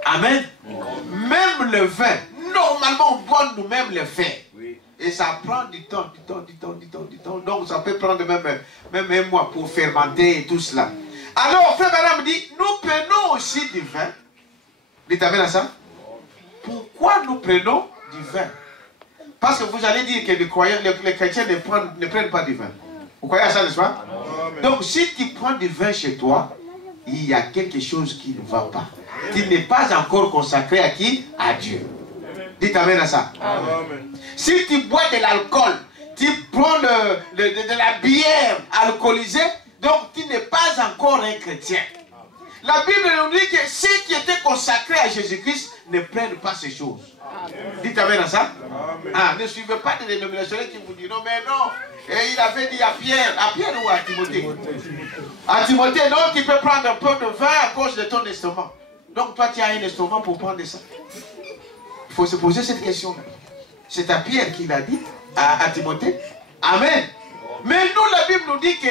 Amen. Même le vin. Normalement, on doit nous-mêmes le faire. Oui. Et ça prend du temps. Donc, ça peut prendre même un mois pour fermenter et tout cela. Alors, frère Branham dit, nous prenons aussi du vin. Dites amen à ça. Pourquoi nous prenons du vin? Parce que vous allez dire que les croyants, les chrétiens ne prennent pas du vin. Vous croyez à ça, n'est-ce pas? Donc, si tu prends du vin chez toi, il y a quelque chose qui ne va pas. Tu n'es pas encore consacré à qui? À Dieu. Dites amen à ça. Amen. Si tu bois de l'alcool, tu prends de la bière alcoolisée, donc tu n'es pas encore un chrétien. La Bible nous dit que ceux qui étaient consacrés à Jésus-Christ ne prennent pas ces choses. Amen. Dites amen à ça. Amen. Ah, ne suivez pas des dénominationnaires qui vous disent non, mais non. Et il avait dit à Pierre ou à Timothée? À Timothée, non, tu peux prendre un peu de vin à cause de ton estomac. Donc toi, tu as un estomac pour prendre ça. Il faut se poser cette question-là. C'est à Pierre qu'il a dit, à Timothée. Amen. Mais nous, la Bible nous dit que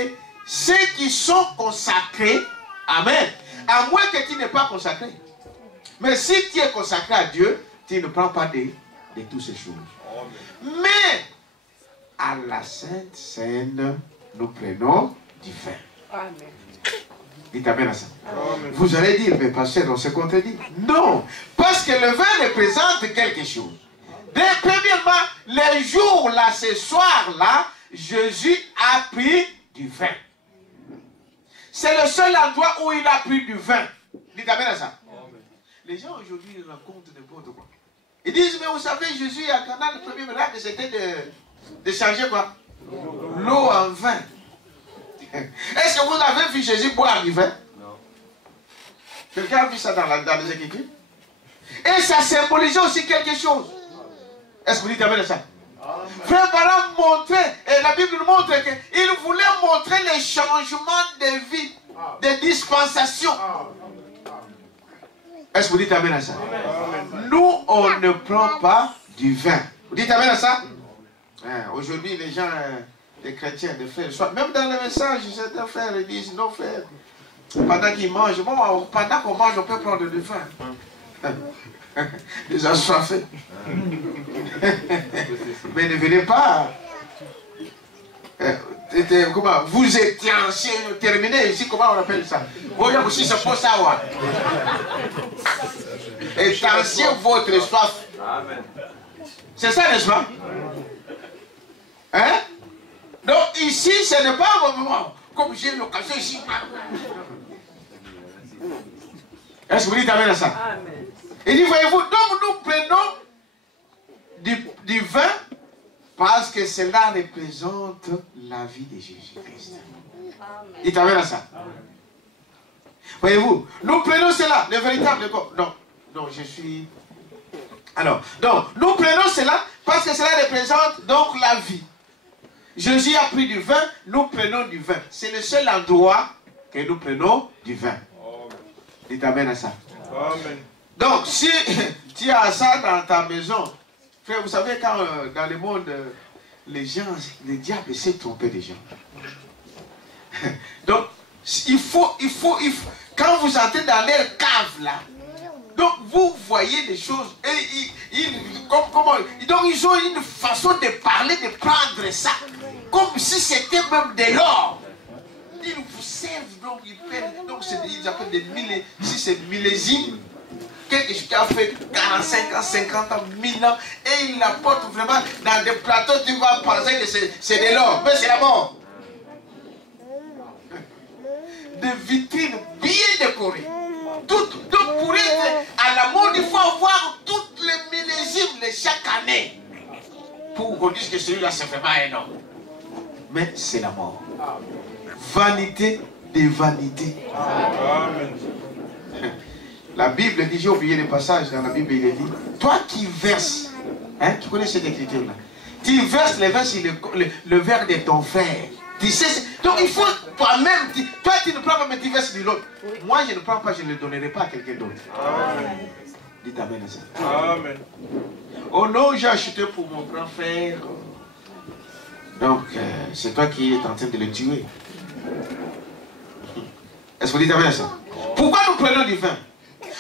ceux qui sont consacrés, amen, à moins que tu n'es pas consacré. Mais si tu es consacré à Dieu, tu ne prends pas de toutes ces choses. Mais à la Sainte Seine, nous prenons du vin. Amen. Dites amen à ça. Amen. Vous allez dire, mais pasteur, on se contredit. Non, parce que le vin représente quelque chose. Premièrement, les jours là, ce soir-là, Jésus a pris du vin. C'est le seul endroit où il a pris du vin. Dites amen à ça. Amen. Les gens aujourd'hui racontent n'importe quoi. Ils disent, mais vous savez, Jésus à Cana, le premier miracle, c'était de changer quoi? L'eau en vin. Est-ce que vous avez vu Jésus boire du vin? Non. Quelqu'un a vu ça dans les Écritures? Et ça symbolisait aussi quelque chose. Est-ce que vous dites amen à ça? Amen. Frère Branham montrait, et la Bible nous montre qu'il voulait montrer les changements de vie, de dispensation. Est-ce que vous dites amen à ça? Amen. Nous, on ne prend pas du vin. Vous dites amen à ça? Aujourd'hui, les gens, les chrétiens, les frères, même dans les messages, certains frères ils disent, non frère, Pendant qu'ils mangent, bon, pendant qu'on mange, on peut prendre du vin. Les assoiffés. Mais ne venez pas. Comment, vous étiez ancien, terminé ici, comment on appelle ça? Voyez aussi, c'est pour ça. Et ancien votre soif. C'est ça, n'est-ce pas? Hein? Donc ici, ce n'est pas un moment. Comme j'ai l'occasion ici. Est-ce que vous dites amen à ça? Amen. Il dit, voyez-vous, donc nous prenons du vin parce que cela représente la vie de Jésus-Christ. Dites amen à ça. Voyez-vous, nous prenons cela, le véritable corps. Non, je suis... Alors, donc, nous prenons cela parce que cela représente donc la vie. Jésus a pris du vin, nous prenons du vin. C'est le seul endroit que nous prenons du vin. Dites amen à ça. Amen. Donc, si tu as ça dans ta maison, frère, vous savez, quand dans le monde, les diables essaient de tromper les gens. Donc, il faut, quand vous entrez dans leur cave là, donc vous voyez des choses, et donc ils ont une façon de parler, de prendre ça, comme si c'était même de l'or. Ils vous servent, donc ils prennent, donc ils appellent des millésimes, si c'est millésimes, quelque chose qui a fait 45 ans, 50 ans, 1000 ans, et ils l'apportent vraiment dans des plateaux, tu vas penser que c'est de l'or, mais c'est la mort. Des vitrines bien décorées. Donc pour être à la mode, il faut avoir toutes les millésimes de chaque année. Pour qu'on dise que celui-là, c'est vraiment énorme. Mais c'est la mort. Vanité des vanités. Amen. La Bible dit, j'ai oublié le passage dans la Bible, il est dit, toi qui verses, hein, tu connais cette écriture-là, tu verses le verre de ton frère. Tu sais, donc il faut toi-même, toi tu ne prends pas, mais tu verses de l'autre. Oui. Moi je ne prends pas, je ne le donnerai pas à quelqu'un d'autre. Dites amen à ça. Amen. Oh non, j'ai acheté pour mon grand frère. Donc c'est toi qui es en train de le tuer. Est-ce que vous dites amen à ça? Pourquoi nous prenons du vin?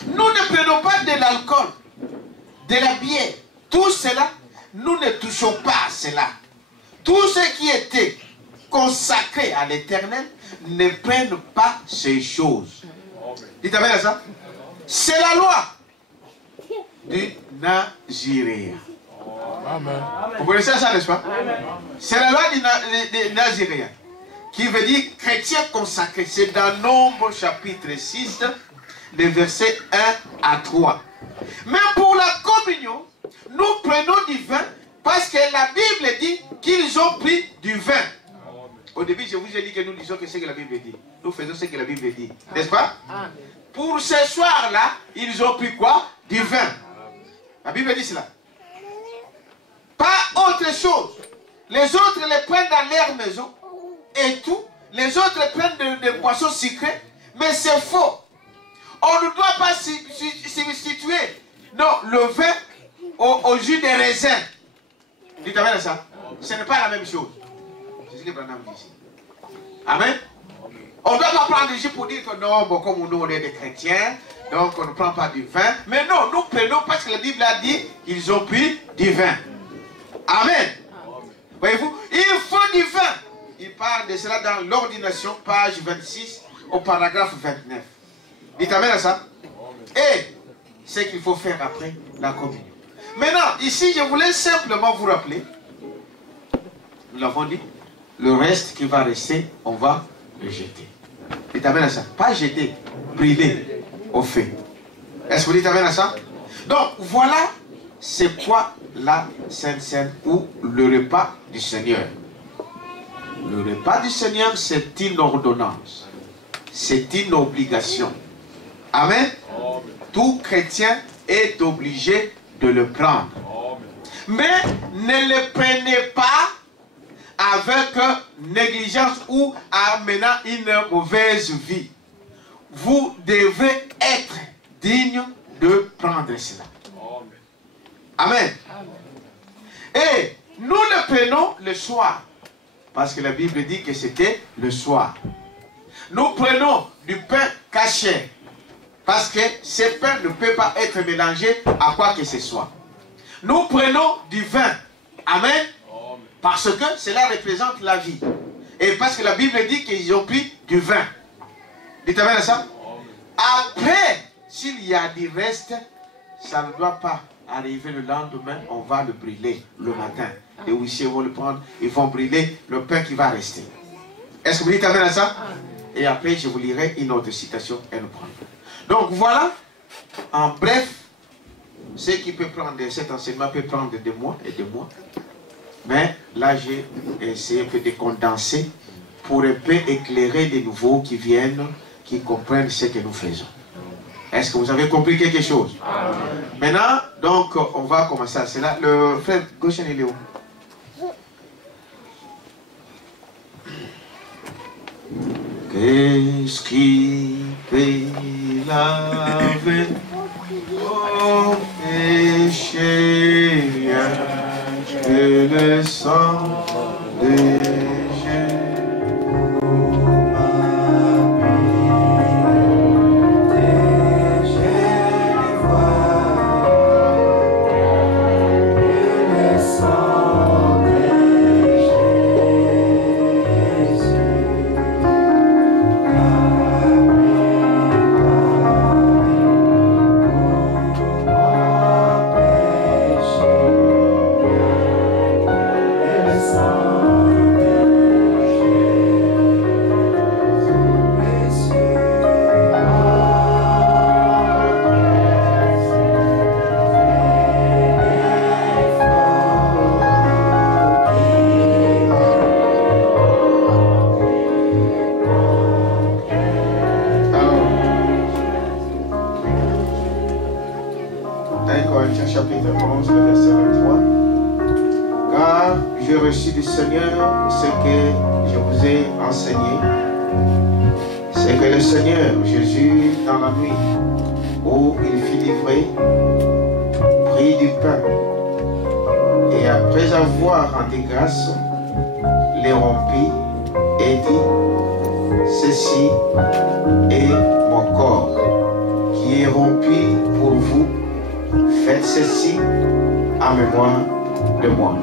Nous ne prenons pas de l'alcool, de la bière. Tout cela, nous ne touchons pas à cela. Tout ce qui était consacrés à l'éternel ne prennent pas ces choses. Dites amen à ça. C'est la loi du Naziréen. Amen. Vous connaissez ça, n'est-ce pas? C'est la loi du Naziréen qui veut dire chrétien consacré. C'est dans Nombre chapitre 6, les versets 1 à 3. Mais pour la communion, nous prenons du vin parce que la Bible dit qu'ils ont pris du vin. Au début, je vous ai dit que nous disons que c'est ce que la Bible dit. Nous faisons ce que la Bible dit. N'est-ce pas? Amen. Pour ce soir-là, ils ont pris quoi? Du vin. La Bible dit cela. Pas autre chose. Les autres les prennent dans leur maison. Et tout. Les autres prennent des boissons sucrées. Mais c'est faux. On ne doit pas substituer le vin au jus de raisin. Dites amen à ça. Ce n'est pas la même chose. C'est ce que Branham dit ici. Amen. On ne doit pas prendre du jus pour dire que non, bon, comme nous on est des chrétiens, donc on ne prend pas du vin. Mais non, nous prenons parce que la Bible a dit qu'ils ont pris du vin. Amen. Voyez-vous, il faut du vin. Il parle de cela dans l'ordination, page 26, au paragraphe 29. Dites amen à ça. Et ce qu'il faut faire après la communion. Maintenant, ici, je voulais simplement vous rappeler, nous l'avons dit, le reste qui va rester, on va le jeter. Dites amen à ça. Pas jeter, brûler au feu. Est-ce que vous dites amen à ça? Donc, voilà, c'est quoi la Sainte Seine ou le repas du Seigneur. Le repas du Seigneur, c'est une ordonnance. C'est une obligation. Amen. Amen. Tout chrétien est obligé de le prendre. Amen. Mais ne le prenez pas avec négligence ou en menant une mauvaise vie. Vous devez être digne de prendre cela. Amen. Amen. Et nous le prenons le soir. Parce que la Bible dit que c'était le soir. Nous prenons du pain caché. Parce que ce pain ne peut pas être mélangé à quoi que ce soit. Nous prenons du vin. Amen. Parce que cela représente la vie. Et parce que la Bible dit qu'ils ont pris du vin. Dites amen à ça. Après, s'il y a du reste, ça ne doit pas arriver le lendemain. On va le brûler le matin. Les huissiers vont le prendre. Ils vont brûler le pain qui va rester. Est-ce que vous dites amen à ça? Et après, je vous lirai une autre citation et nous prendre. Donc voilà, en bref, ce qui peut prendre cet enseignement peut prendre des mois et des mois. Mais là, j'ai essayé un peu de condenser pour un peu éclairer les nouveaux qui viennent, qui comprennent ce que nous faisons. Est-ce que vous avez compris quelque chose? Maintenant, donc, on va commencer à cela. Le frère Gauchen, il est où? Qu'est-ce qui peut laver mon péché que le sang de chapitre 11, le verset 23. Car j'ai reçu du Seigneur ce que je vous ai enseigné. C'est que le Seigneur Jésus, dans la nuit où il fut livré, prit du pain et après avoir rendu grâce, les rompit et dit: ceci est mon corps qui est rompu pour vous. Faites ceci en mémoire de moi.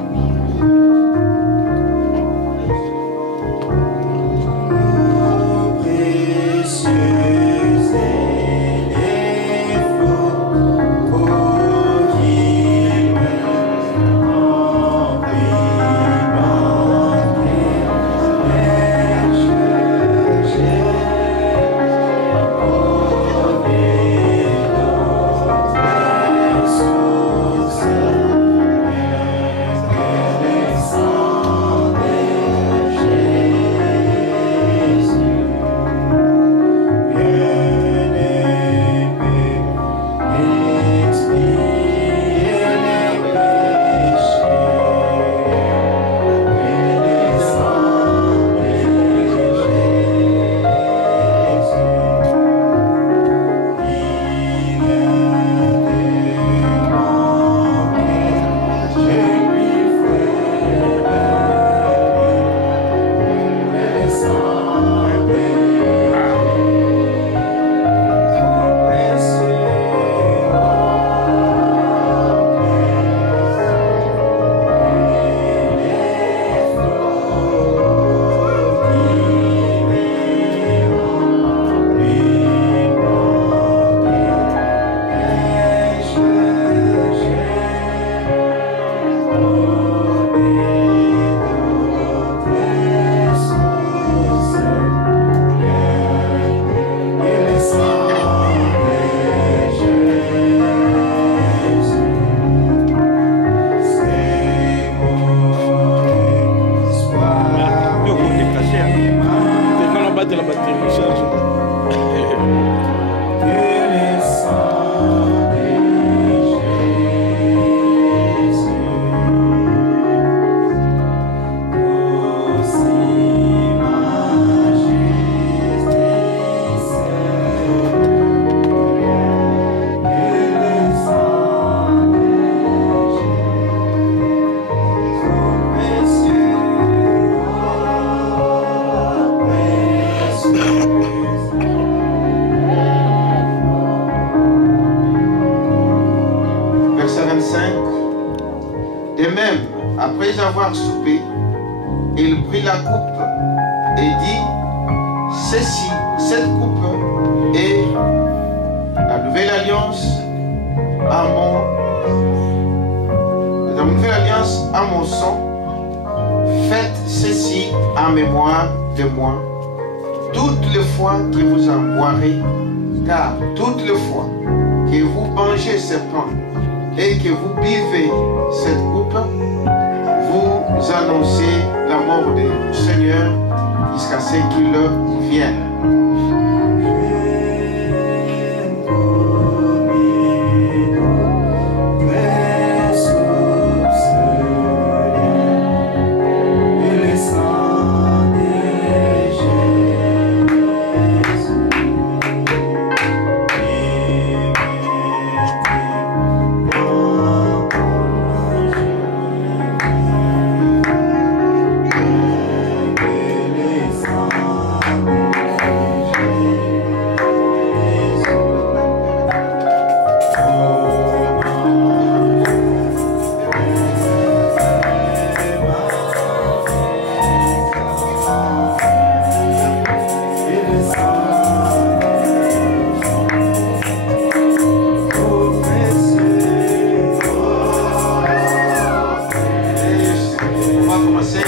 45. De même, après avoir soupé, il prit la coupe et dit, cette coupe est la nouvelle alliance à mon sang. Faites ceci en mémoire de moi toutes les fois que vous en boirez, car toutes les fois que vous mangez ce pain et que vous buvez cette coupe, vous annoncez la mort du Seigneur jusqu'à ce qu'il vienne.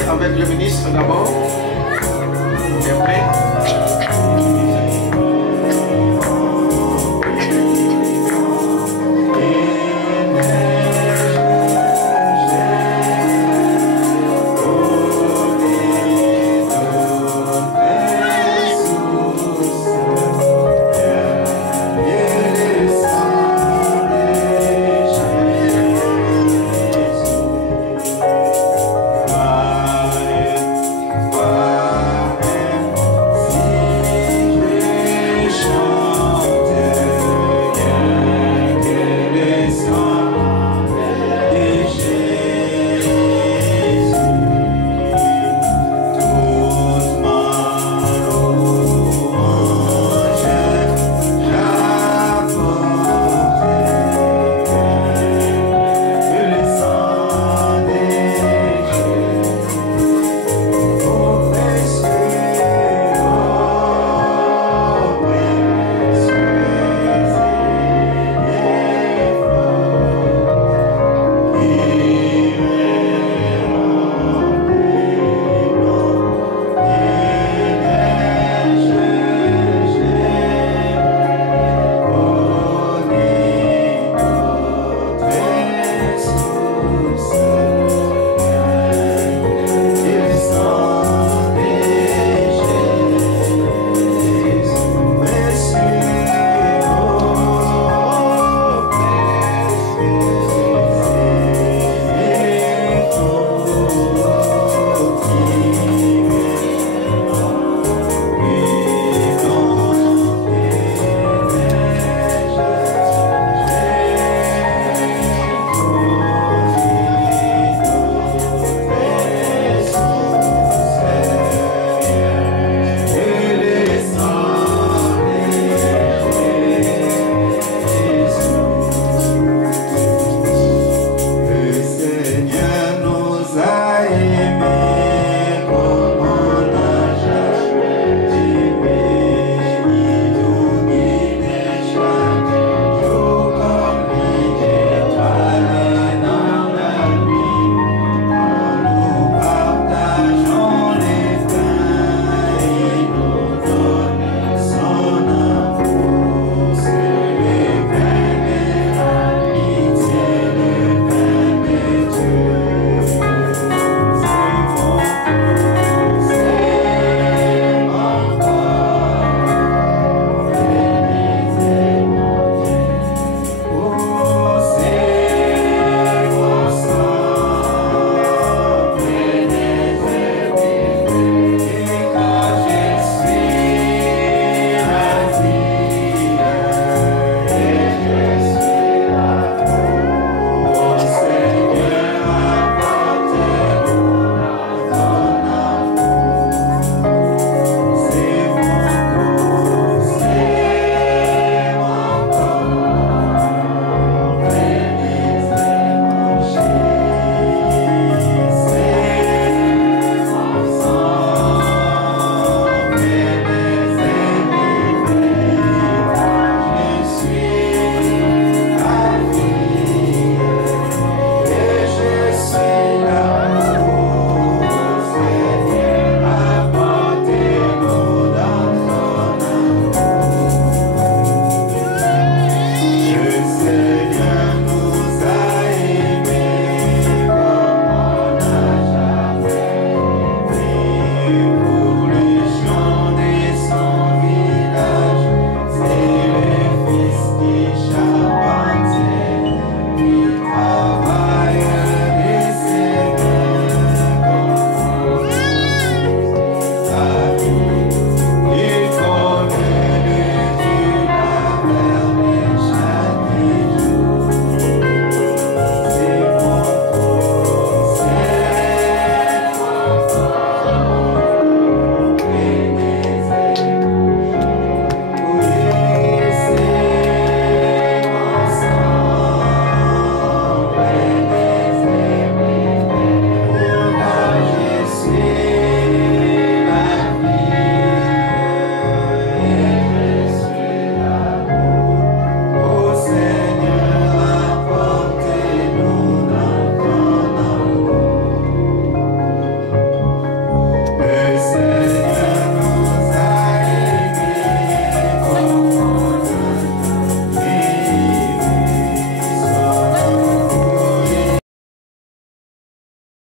Avec le ministre d'abord.